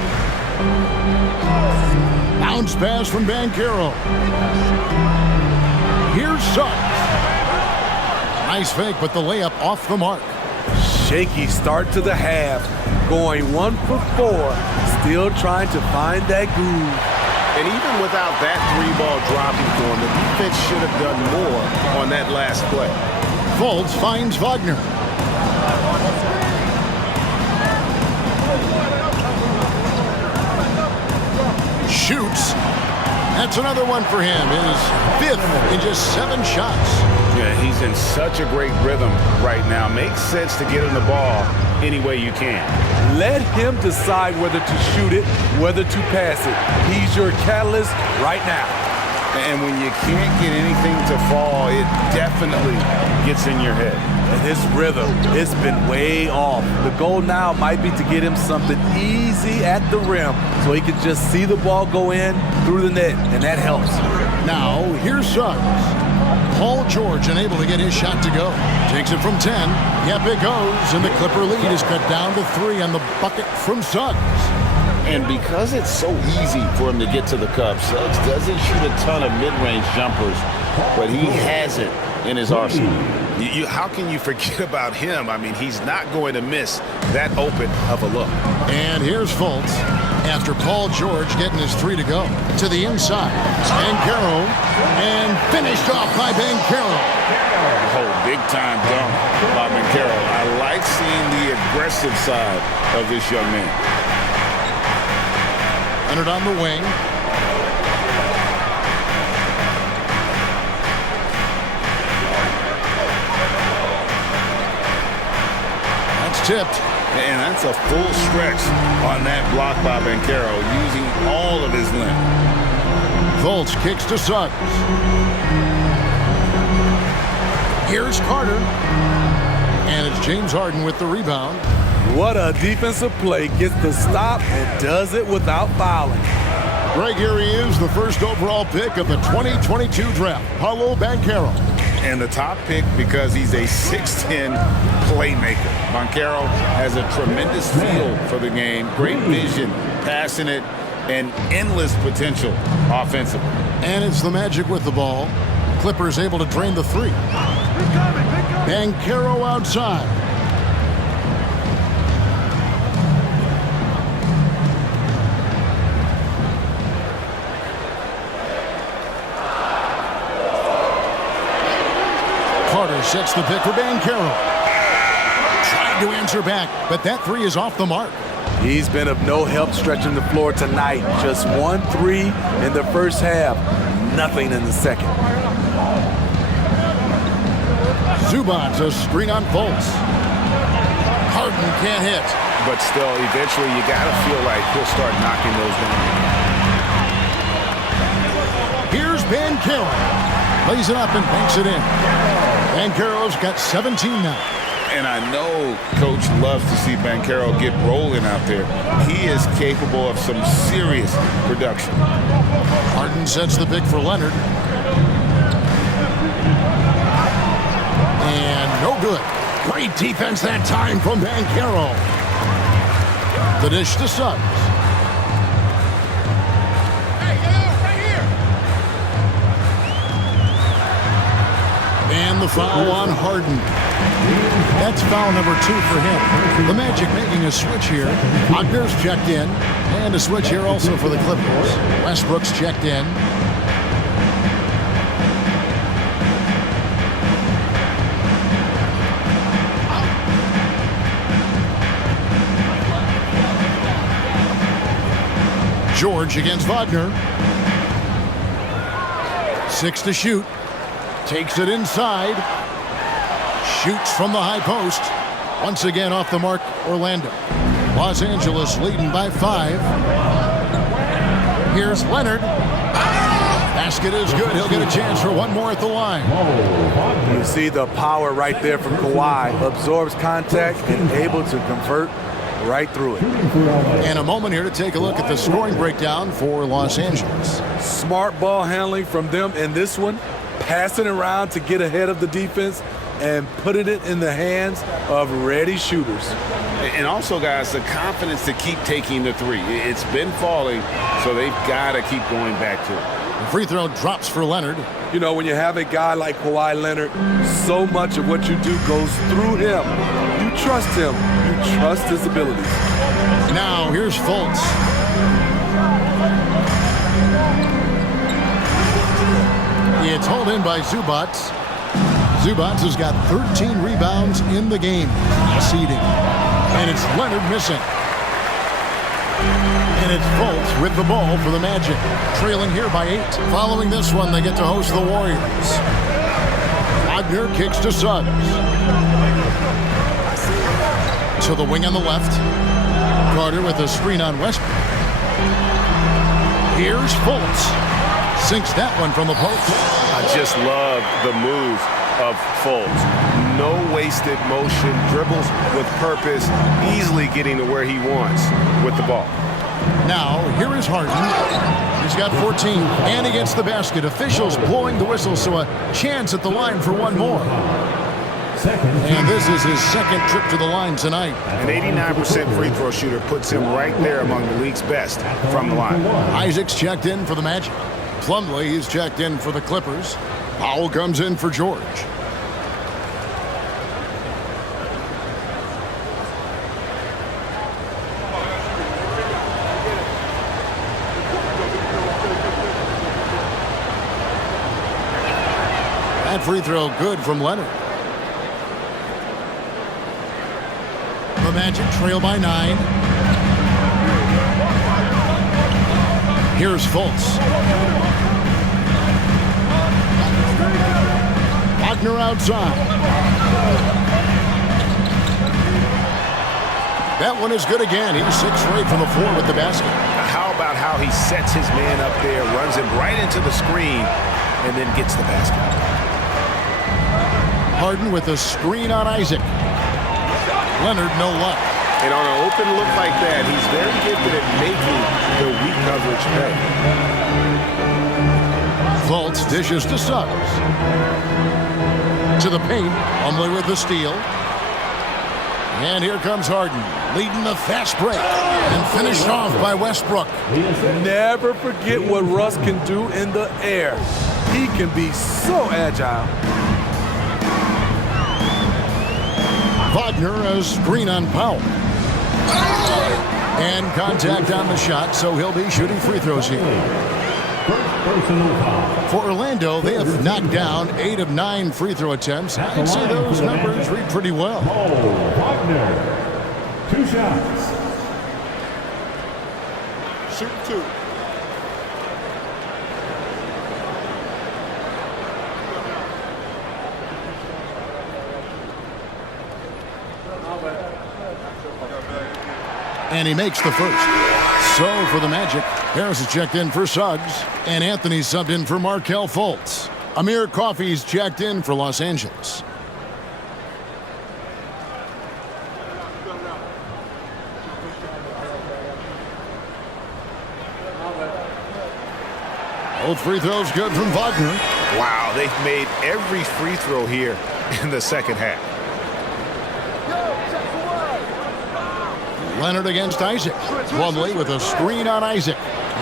Bounce pass from Banchero. Here's Suggs. Nice fake, but the layup off the mark. Shaky start to the half. Going 1 for 4. Still trying to find that groove. And even without that 3-ball dropping for him, the defense should have done more on that last play. Fultz finds Wagner. Shoots. That's another one for him. His 5th in just 7 shots. Yeah, he's in such a great rhythm right now. Makes sense to get him the ball any way you can. Let him decide whether to shoot it, whether to pass it. He's your catalyst right now. And when you can't get anything to fall, it definitely gets in your head. And his rhythm, it's been way off. The goal now might be to get him something easy at the rim so he can just see the ball go in through the net, and that helps. Now, here's Suggs. Paul George unable to get his shot to go. Takes it from 10. Yep, it goes, and the Clipper lead is cut down to 3 on the bucket from Suggs. And because it's so easy for him to get to the cup, Suggs doesn't shoot a ton of mid-range jumpers, but he has it in his arsenal. How can you forget about him? I mean, he's not going to miss that open of a look. And here's Fultz. After Paul George getting his 3 to go. To the inside. Banchero. And finished off by Banchero. Oh, big-time dunk by Banchero. I like seeing the aggressive side of this young man. Leonard on the wing. That's tipped. And that's a full stretch on that block by Banchero, using all of his length. Fultz kicks to Suggs. Here's Carter. And it's James Harden with the rebound. What a defensive play. Gets the stop and does it without fouling. Greg, here he is, the first overall pick of the 2022 draft, Paolo Banchero. And the top pick because he's a 6'10 playmaker. Banchero has a tremendous feel for the game, great vision, passionate, and endless potential offensively. And it's the Magic with the ball. Clippers able to drain the three. Banchero outside. Carter sets the pick for Banchero. Trying to answer back, but that three is off the mark. He's been of no help stretching the floor tonight. Just 1-3 in the first half, nothing in the second. Zubac's a screen on Fultz. Harden can't hit. But still, eventually, you got to feel like he'll start knocking those down. Here's Banchero. Lays it up and banks it in. Banchero's got 17 now. And I know Coach loves to see Banchero get rolling out there. He is capable of some serious production. Harden sets the pick for Leonard. And no good. Great defense that time from Banchero. The dish to Suggs. And the foul on Harden. That's foul number 2 for him. The Magic making a switch here. Wagner's checked in. And a switch here also for the Clippers. Westbrook's checked in. George against Wagner. 6 to shoot. Takes it inside. Shoots from the high post. Once again off the mark, Orlando. Los Angeles leading by 5. Here's Leonard. Basket is good. He'll get a chance for one more at the line. You see the power right there from Kawhi. Absorbs contact and able to convert right through it. And a moment here to take a look at the scoring breakdown for Los Angeles. Smart ball handling from them in this one. Passing around to get ahead of the defense and putting it in the hands of ready shooters. And also, guys, the confidence to keep taking the three. It's been falling, so they've got to keep going back to it. The free throw drops for Leonard. You know, when you have a guy like Kawhi Leonard, so much of what you do goes through him. You trust him. You trust his abilities. Now, here's Fultz. It's hauled in by Zubac. Zubac has got 13 rebounds in the game. Seeding. And it's Leonard missing. And it's Fultz with the ball for the Magic. Trailing here by 8. Following this one, they get to host the Warriors. Wagner kicks to Suggs. To the wing on the left. Carter with a screen on Westbrook. Here's Fultz. Sinks that one from the post. I just love the move of Fultz. No wasted motion, dribbles with purpose, easily getting to where he wants with the ball. Now, here is Harden. He's got 14, and he gets the basket. Officials blowing the whistle, so a chance at the line for one more. And this is his second trip to the line tonight. An 89% free throw shooter puts him right there among the league's best from the line. Isaac's checked in for the Magic. Plumlee is checked in for the Clippers. Powell comes in for George. That free throw good from Leonard. The Magic trail by 9. Here's Fultz. Wagner outside. That one is good again. He's 6 for 8 from the floor with the basket. How about how he sets his man up there, runs him right into the screen, and then gets the basket. Harden with a screen on Isaac. Leonard, no luck. And on an open look like that, he's very gifted at making the weak coverage pay. Fultz dishes to Suggs. To the paint, Plumlee with the steal. And here comes Harden, leading the fast break, and finished off by Westbrook. Never forget what Russ can do in the air. He can be so agile. Wagner a screen on Powell. And contact on the shot, so he'll be shooting free throws here. For Orlando, they have knocked down 8 of 9 free throw attempts. I'd say those numbers read pretty well. Wagner, 2 shots. Shoot 2. And he makes the first. So for the Magic, Harris is checked in for Suggs, and Anthony subbed in for Markelle Fultz. Amir Coffey's checked in for Los Angeles. Both free throws good from Wagner. Wow, they've made every free throw here in the second half. Leonard against Isaac. Plumlee with a screen on Isaac.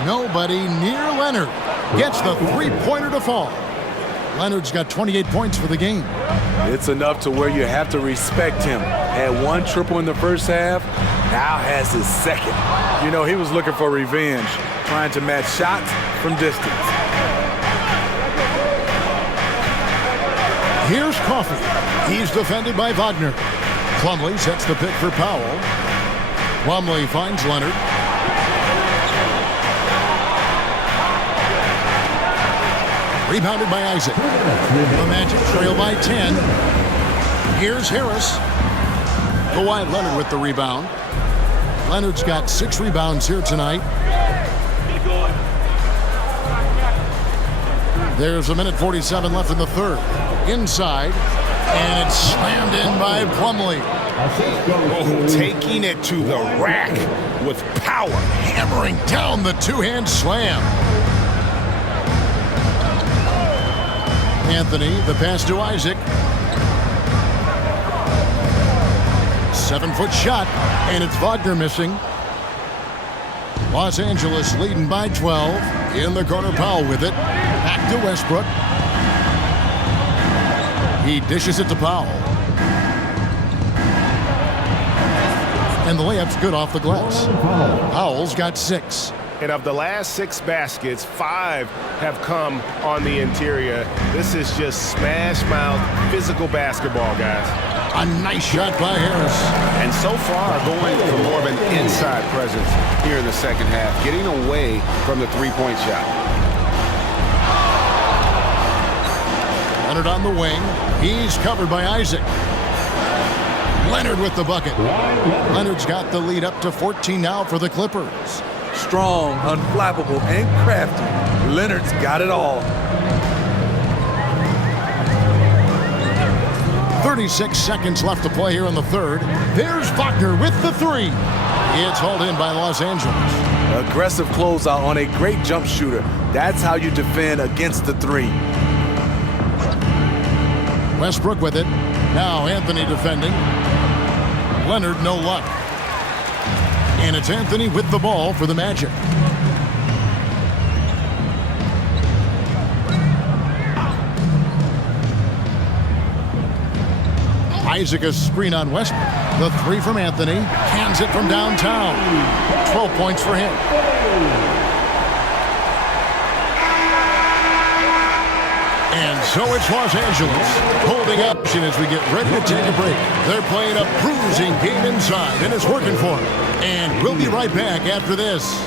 Nobody near Leonard. Gets the three-pointer to fall. Leonard's got 28 points for the game. It's enough to where you have to respect him. Had 1 triple in the first half, now has his second. You know, he was looking for revenge, trying to match shots from distance. Here's Coffey. He's defended by Wagner. Plumlee sets the pick for Powell. Plumlee finds Leonard. Rebounded by Isaac. The Magic trail by 10. Here's Harris. Kawhi Leonard with the rebound. Leonard's got 6 rebounds here tonight. There's 1:47 left in the third. Inside. And it's slammed in by Plumlee. Oh, taking it to the rack with power. Hammering down the two-hand slam. Anthony, the pass to Isaac. 7-foot shot, and it's Wagner missing. Los Angeles leading by 12. In the corner, Powell with it. Back to Westbrook. He dishes it to Powell. And the layup's good off the glass. Powell's got 6. And of the last 6 baskets, 5 have come on the interior. This is just smash-mouth physical basketball, guys. A nice shot by Harris. And so far, going for more of an inside presence here in the second half, getting away from the three-point shot. Leonard on the wing. He's covered by Isaac. Leonard with the bucket. Leonard's got the lead up to 14 now for the Clippers. Strong, unflappable, and crafty. Leonard's got it all. 36 seconds left to play here in the third. There's Wagner with the 3. It's hauled in by Los Angeles. Aggressive closeout on a great jump shooter. That's how you defend against the 3. Westbrook with it. Now Anthony defending. Leonard no luck. And it's Anthony with the ball for the Magic. Isaac a screen on Westbrook. The 3 from Anthony. Cans it from downtown. 12 points for him. And so it's Los Angeles holding up as we get ready to take a break. They're playing a bruising game inside, and it's working for them. And we'll be right back after this.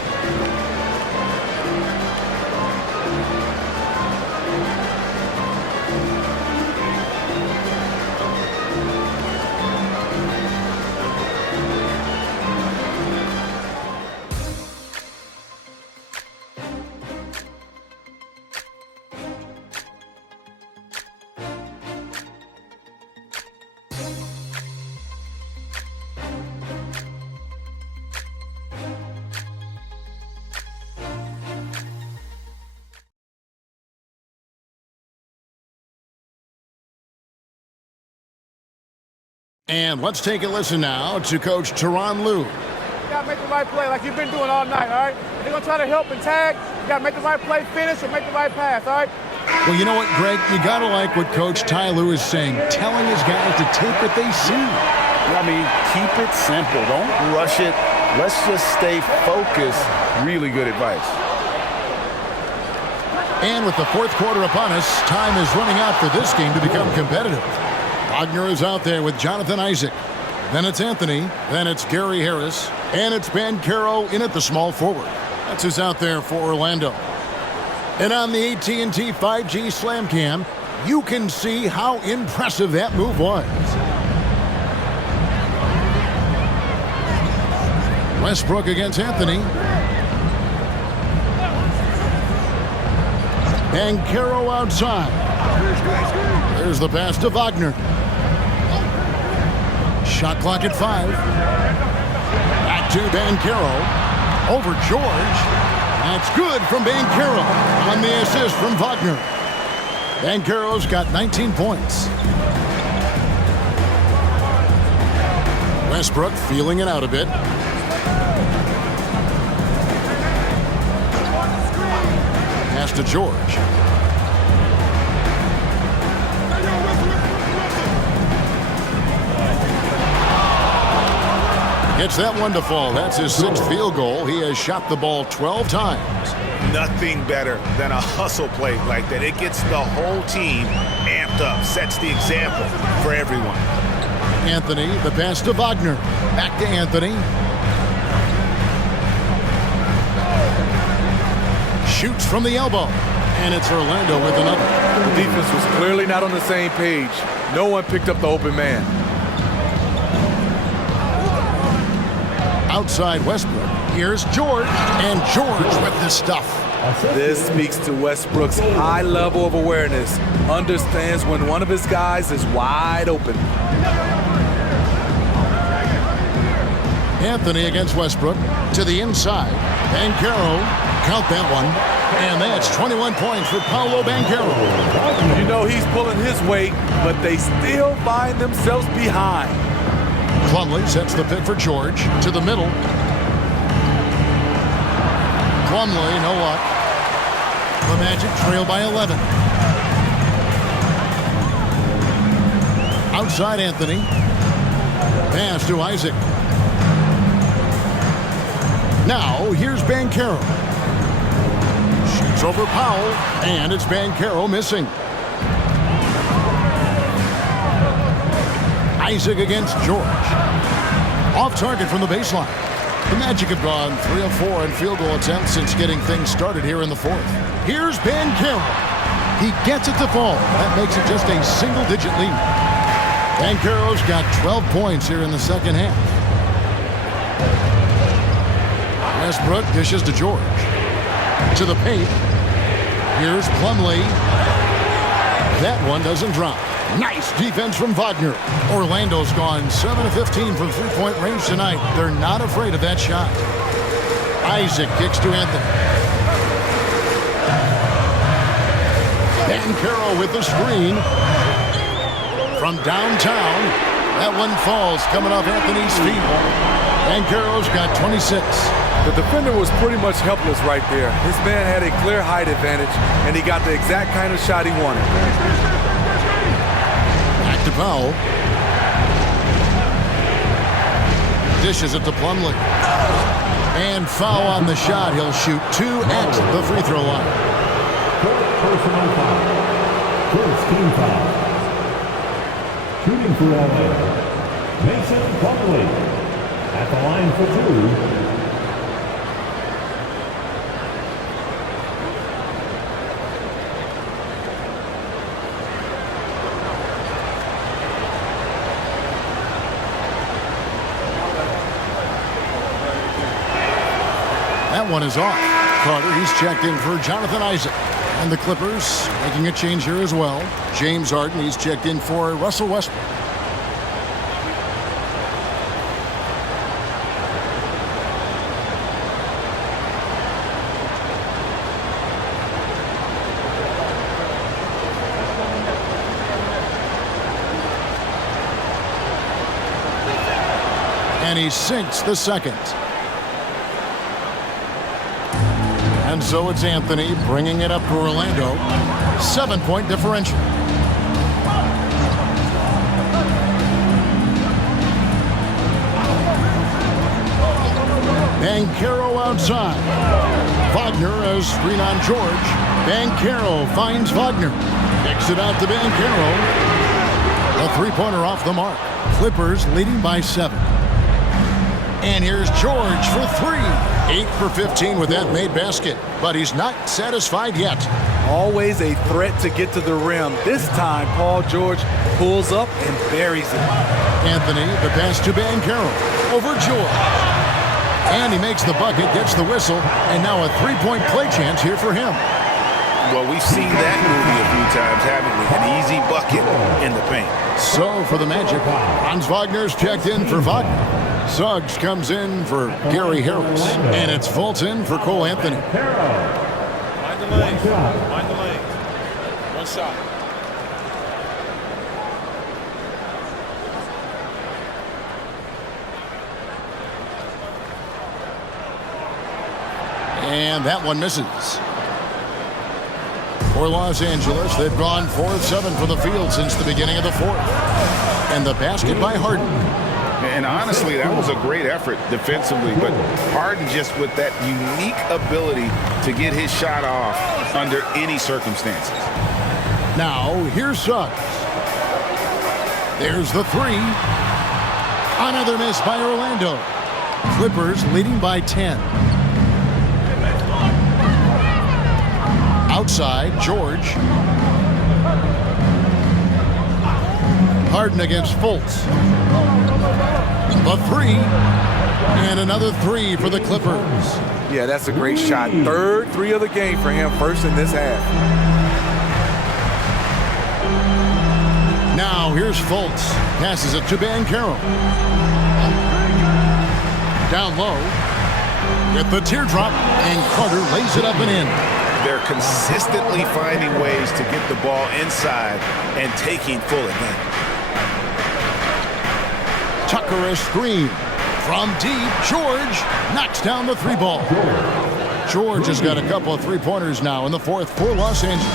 And let's take a listen now to Coach Tyronn Lue. You got to make the right play like you've been doing all night, all right? If they're going to try to help and tag, you got to make the right play, finish, or make the right pass, all right? Well, you know what, Greg? You got to like what Coach Ty Lue is saying, telling his guys to take what they see. I mean, keep it simple. Don't rush it. Let's just stay focused. Really good advice. And with the fourth quarter upon us, time is running out for this game to become competitive. Wagner is out there with Jonathan Isaac. Then it's Anthony. Then it's Gary Harris. And it's Banchero in at the small forward. That's who's out there for Orlando. And on the AT&T 5G Slam Cam, you can see how impressive that move was. Westbrook against Anthony. Banchero outside. There's the pass to Wagner. Shot clock at 5. Back to Banchero. Over George. That's good from Banchero on the assist from Wagner. Banchero's got 19 points. Westbrook feeling it out a bit. Pass to George. Gets that one to fall. That's his 6th field goal. He has shot the ball 12 times. Nothing better than a hustle play like that. It gets the whole team amped up, sets the example for everyone. Anthony, the pass to Wagner. Back to Anthony. Shoots from the elbow. And it's Orlando with another. The defense was clearly not on the same page. No one picked up the open man. Outside Westbrook. Here's George. And George with the stuff. This speaks to Westbrook's high level of awareness. Understands when one of his guys is wide open. Anthony against Westbrook. To the inside. Banchero. Count that one. And that's 21 points for Paolo Banchero. You know he's pulling his weight, but they still find themselves behind. Plumlee sets the pick for George. To the middle. Plumlee, no luck. The Magic trail by 11. Outside Anthony. Pass to Isaac. Now, here's Banchero. Shoots over Powell, and it's Banchero missing. Isaac against George. Off target from the baseline. The Magic have gone 3 of 4 in field goal attempts since getting things started here in the fourth. Here's Banchero. He gets it to fall. That makes it just a single-digit lead. Banchero's got 12 points here in the second half. Westbrook dishes to George. To the paint. Here's Plumlee. That one doesn't drop. Nice defense from Wagner. Orlando's gone 7 of 15 from three-point range tonight. They're not afraid of that shot. Isaac kicks to Anthony. Banchero with the screen. From downtown. That one falls coming off Anthony's feet. Banchero's got 26. The defender was pretty much helpless right there. This man had a clear height advantage, and he got the exact kind of shot he wanted. Back to Powell. Dishes it to Plumlee. And foul on the shot. He'll shoot 2 at the free throw line. Personal foul. First team foul. Shooting for LA. Mason Plumlee. At the line for 2. That one is off. Carter, he's checked in for Jonathan Isaac. And the Clippers making a change here as well. James Harden, he's checked in for Russell Westbrook. And he sinks the second. And so it's Anthony bringing it up for Orlando. 7-point differential. Bancaro outside. Wagner has screen on George. Bancaro finds Wagner. Kicks it out to Bancaro. A three-pointer off the mark. Clippers leading by 7. And here's George for 3. 8 for 15 with that made basket. But he's not satisfied yet. Always a threat to get to the rim. This time, Paul George pulls up and buries it. Anthony, the pass to Bancaro. Over George. And he makes the bucket, gets the whistle, and now a three-point play chance here for him. Well, we've seen that movie a few times, haven't we? An easy bucket in the paint. So for the Magic, Hans Wagner's checked in for Wagner. Suggs comes in for Gary Harris, and it's Fultz in for Cole Anthony. Mind the lanes. Mind the lanes. One shot. And that one misses. For Los Angeles, they've gone 4-7 for the field since the beginning of the fourth. And the basket by Harden. And honestly, that was a great effort defensively, but Harden just with that unique ability to get his shot off under any circumstances. Now, here's Suggs. There's the three. Another miss by Orlando. Clippers leading by 10. Outside, George. Harden against Fultz. The three. And another three for the Clippers. Yeah, that's a great shot. Third three of the game for him, first in this half. Now, here's Fultz. Passes it to Bancaro. Down low. With the teardrop. And Carter lays it up and in. They're consistently finding ways to get the ball inside and taking full advantage. Tucker a screen. From deep, George knocks down the three ball. George has got a couple of three-pointers now in the fourth for Los Angeles.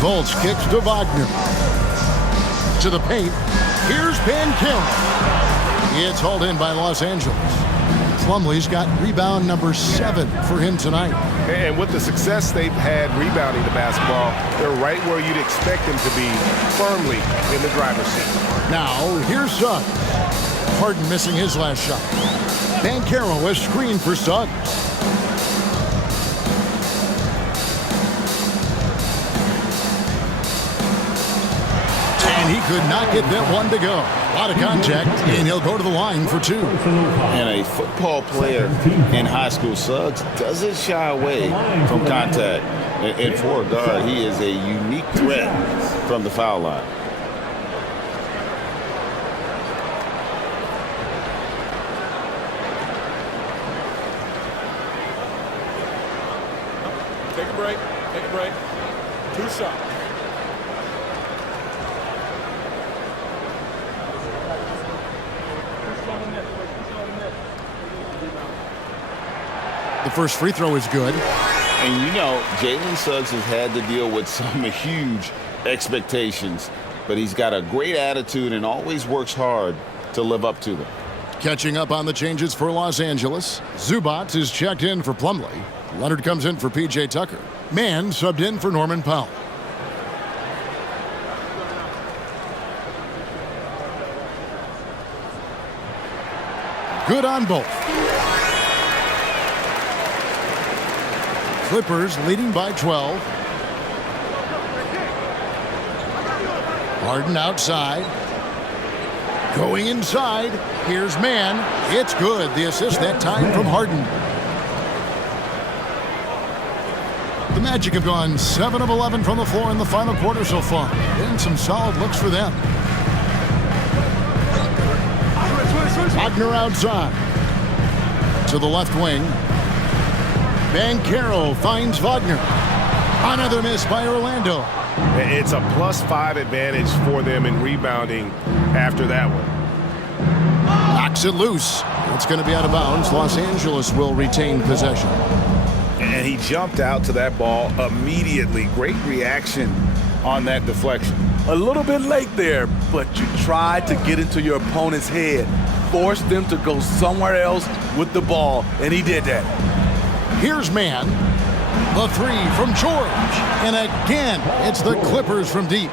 Fultz kicks to Wagner. To the paint. Here's Bancaro. It's hauled in by Los Angeles. Plumlee's got rebound number 7 for him tonight. And with the success they've had rebounding the basketball, they're right where you'd expect them to be, firmly in the driver's seat. Now, here's Suggs. Harden missing his last shot. Bancaro is screened for Suggs. And he could not get that one to go. A lot of contact, and he'll go to the line for 2. And a football player in high school, Suggs, doesn't shy away from contact. And for a guard, he is a unique threat from the foul line. Take a break. Take a break. 2 shots. The first free throw is good. And you know, Jalen Suggs has had to deal with some huge expectations, but he's got a great attitude and always works hard to live up to them. Catching up on the changes for Los Angeles. Zubac is checked in for Plumlee. Leonard comes in for P.J. Tucker. Mann subbed in for Norman Powell. Good on both. Clippers leading by 12. Harden outside. Going inside. Here's Mann. It's good. The assist that time from Harden. The Magic have gone 7 of 11 from the floor in the final quarter so far. And some solid looks for them. Wagner outside. To the left wing. Bancaro finds Wagner. Another miss by Orlando. It's a +5 advantage for them in rebounding after that one. Knocks it loose. It's going to be out of bounds. Los Angeles will retain possession. And he jumped out to that ball immediately. Great reaction on that deflection. A little bit late there, but you tried to get into your opponent's head, force them to go somewhere else with the ball, and he did that. Here's man. The three from George. And again, it's the Clippers from deep.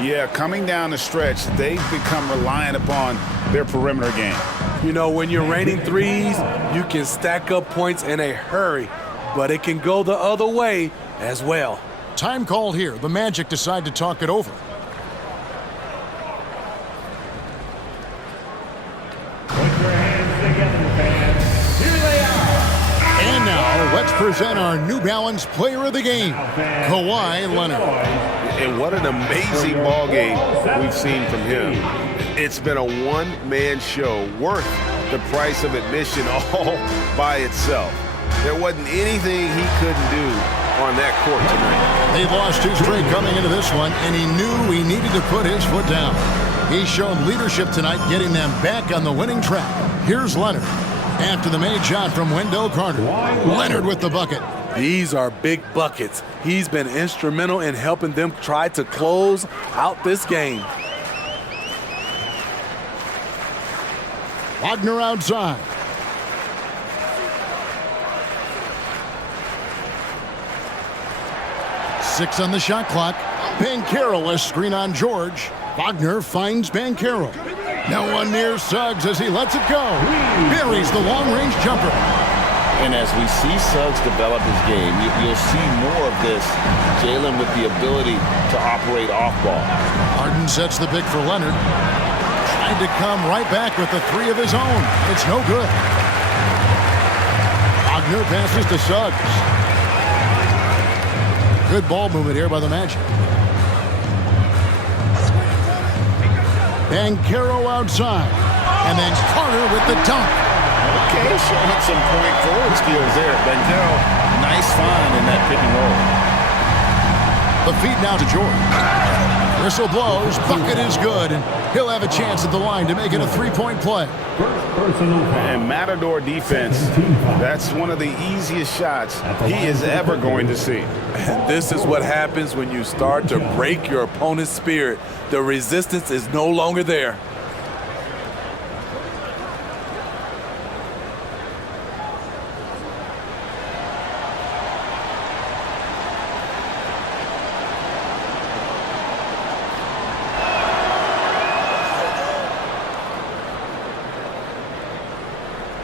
Yeah, coming down the stretch, they've become reliant upon their perimeter game. You know, when you're raining threes, you can stack up points in a hurry, but it can go the other way as well. Time called here. The Magic decide to talk it over. Put your hands together, fans. Here they are. And now, let's present our New Balance player of the game, Kawhi Leonard. And what an amazing ball game we've seen from him. It's been a one-man show worth the price of admission all by itself. There wasn't anything he couldn't do on that court tonight. They lost 2 straight coming into this one, and he knew he needed to put his foot down. He's shown leadership tonight, getting them back on the winning track. Here's Leonard. After the made shot from Wendell Carter. Leonard with the bucket. These are big buckets. He's been instrumental in helping them try to close out this game. Wagner outside. Six on the shot clock. Banchero, a screen on George. Wagner finds Banchero. No one near Suggs as he lets it go. Buries the long-range jumper. And as we see Suggs develop his game, you'll see more of this. Jalen with the ability to operate off ball. Harden sets the pick for Leonard. Tried to come right back with the 3 of his own. It's no good. Wagner passes to Suggs. Good ball movement here by the Magic. Banchero outside. And then Carter with the dunk. Okay, showing some point forward skills there. Banchero, nice find in that pick and roll. The feed now to George. Whistle blows. Bucket is good. And he'll have a chance at the line to make it a 3-point play. And Matador defense, that's one of the easiest shots he is ever going to see. And this is what happens when you start to break your opponent's spirit. The resistance is no longer there.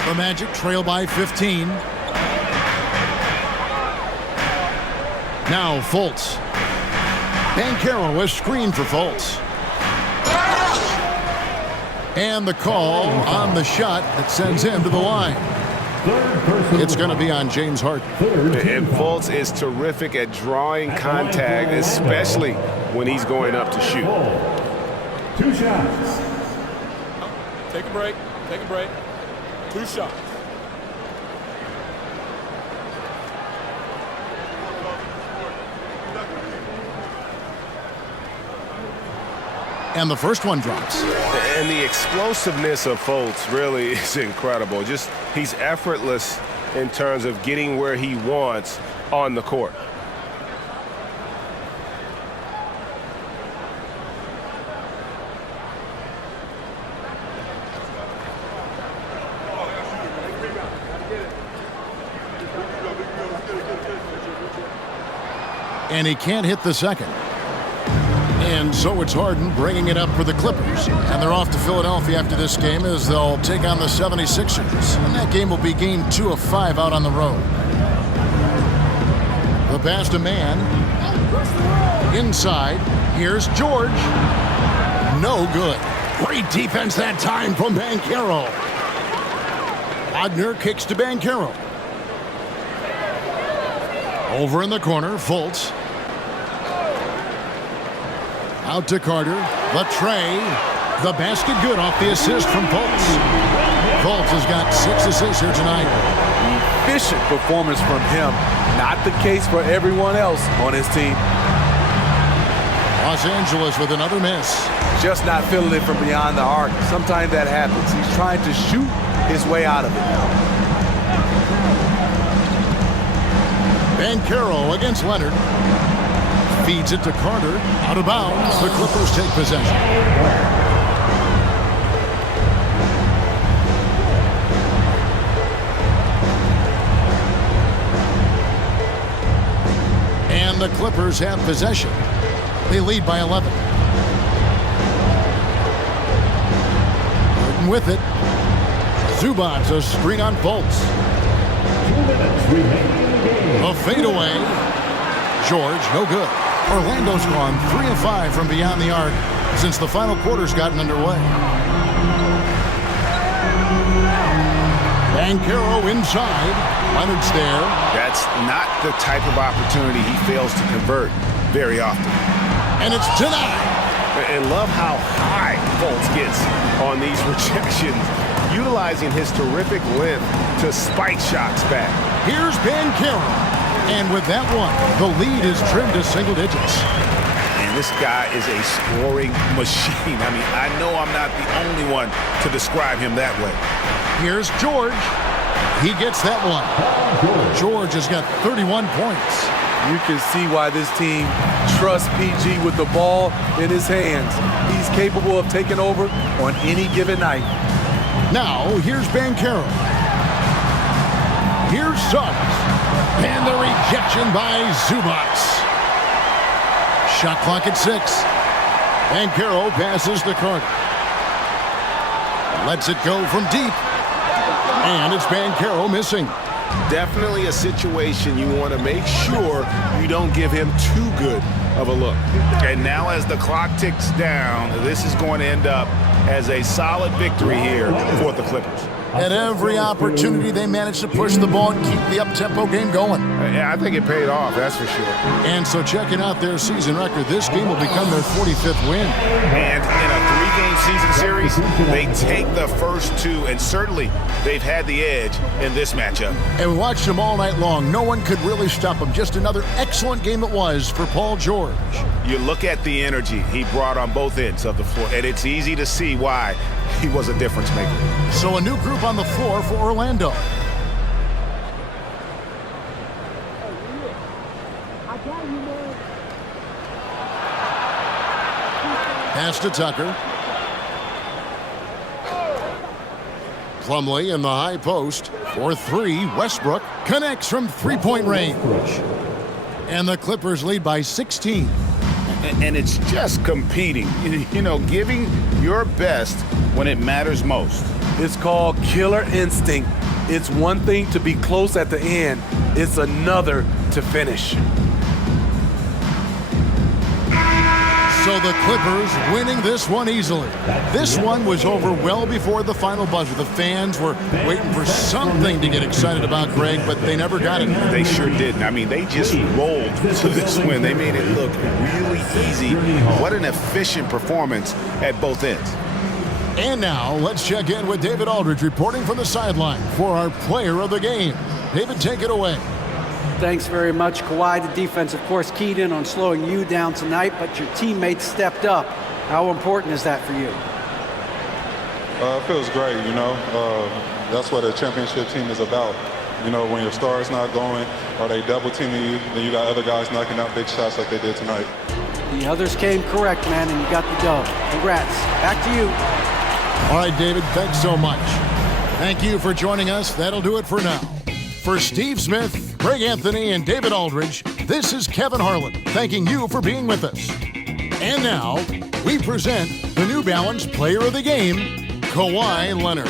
The Magic trail by 15. Now Fultz. Banchero is screened for Fultz. And the call on the shot that sends him to the line. It's going to be on James Harden. And Fultz is terrific at drawing contact, especially when he's going up to shoot. 2 shots. Take a break. Take a break. 2 shots. And the first one drops. And the explosiveness of Fultz really is incredible. Just he's effortless in terms of getting where he wants on the court. And he can't hit the second. And so it's Harden bringing it up for the Clippers. And they're off to Philadelphia after this game as they'll take on the 76ers. And that game will be game 2 of 5 out on the road. The pass to man. Inside. Here's George. No good. Great defense that time from Banchero. Wagner kicks to Banchero. Over in the corner, Fultz. Out to Carter. The tray. The basket good off the assist from Fultz. Fultz has got 6 assists here tonight. Efficient performance from him. Not the case for everyone else on his team. Los Angeles with another miss. Just not feeling it from beyond the arc. Sometimes that happens. He's trying to shoot his way out of it. Banchero against Leonard. Feeds it to Carter. Out of bounds. The Clippers take possession. And the Clippers have possession. They lead by 11. Burton with it. Zubats a screen on Fultz. 2 minutes remaining in the game. A fadeaway. George, no good. Orlando's gone 3 of 5 from beyond the arc since the final quarter's gotten underway. Banchero inside. Leonard's there. That's not the type of opportunity he fails to convert very often. And it's denied. And love how high Fultz gets on these rejections, utilizing his terrific length to spike shots back. Here's Banchero. And with that one, the lead is trimmed to single digits. And this guy is a scoring machine. I mean, I know I'm not the only one to describe him that way. Here's George. He gets that one. George has got 31 points. You can see why this team trusts PG with the ball in his hands. He's capable of taking over on any given night. Now, here's Banchero. Here's Suggs. And the rejection by Zubats. Shot clock at 6. Banchero passes to Carter. Lets it go from deep. And it's Banchero missing. Definitely a situation you want to make sure you don't give him too good of a look. And now as the clock ticks down, this is going to end up as a solid victory here for the Clippers. At every opportunity, they managed to push the ball and keep the up-tempo game going. Yeah, I think it paid off, that's for sure. And so checking out their season record, this game will become their 45th win. And in a 3-game season series, they take the first 2, and certainly they've had the edge in this matchup. And we watched them all night long. No one could really stop them. Just another excellent game it was for Paul George. You look at the energy he brought on both ends of the floor, and it's easy to see why he was a difference maker. So a new group on the floor for Orlando. Pass to Tucker. Plumlee in the high post for 3. Westbrook connects from three-point range. And the Clippers lead by 16. And it's just competing, you know, giving your best when it matters most. It's called killer instinct. It's one thing to be close at the end. It's another to finish. So the Clippers winning this one easily. This one was over well before the final buzzer. The fans were waiting for something to get excited about, Greg, but they never got it. They sure didn't. I mean, they just rolled to this win. They made it look really easy. What an efficient performance at both ends. And now, let's check in with David Aldridge reporting from the sideline for our player of the game. David, take it away. Thanks very much, Kawhi. The defense, of course, keyed in on slowing you down tonight, but your teammates stepped up. How important is that for you? It feels great, you know. That's what a championship team is about. You know, when your star is not going or they double teaming you, then you got other guys knocking out big shots like they did tonight. The others came correct, man, and you got the dub. Congrats. Back to you. All right, David, thanks so much. Thank you for joining us. That'll do it for now. For Steve Smith, Greg Anthony, and David Aldridge, this is Kevin Harlan, thanking you for being with us. And now, we present the New Balance Player of the Game, Kawhi Leonard.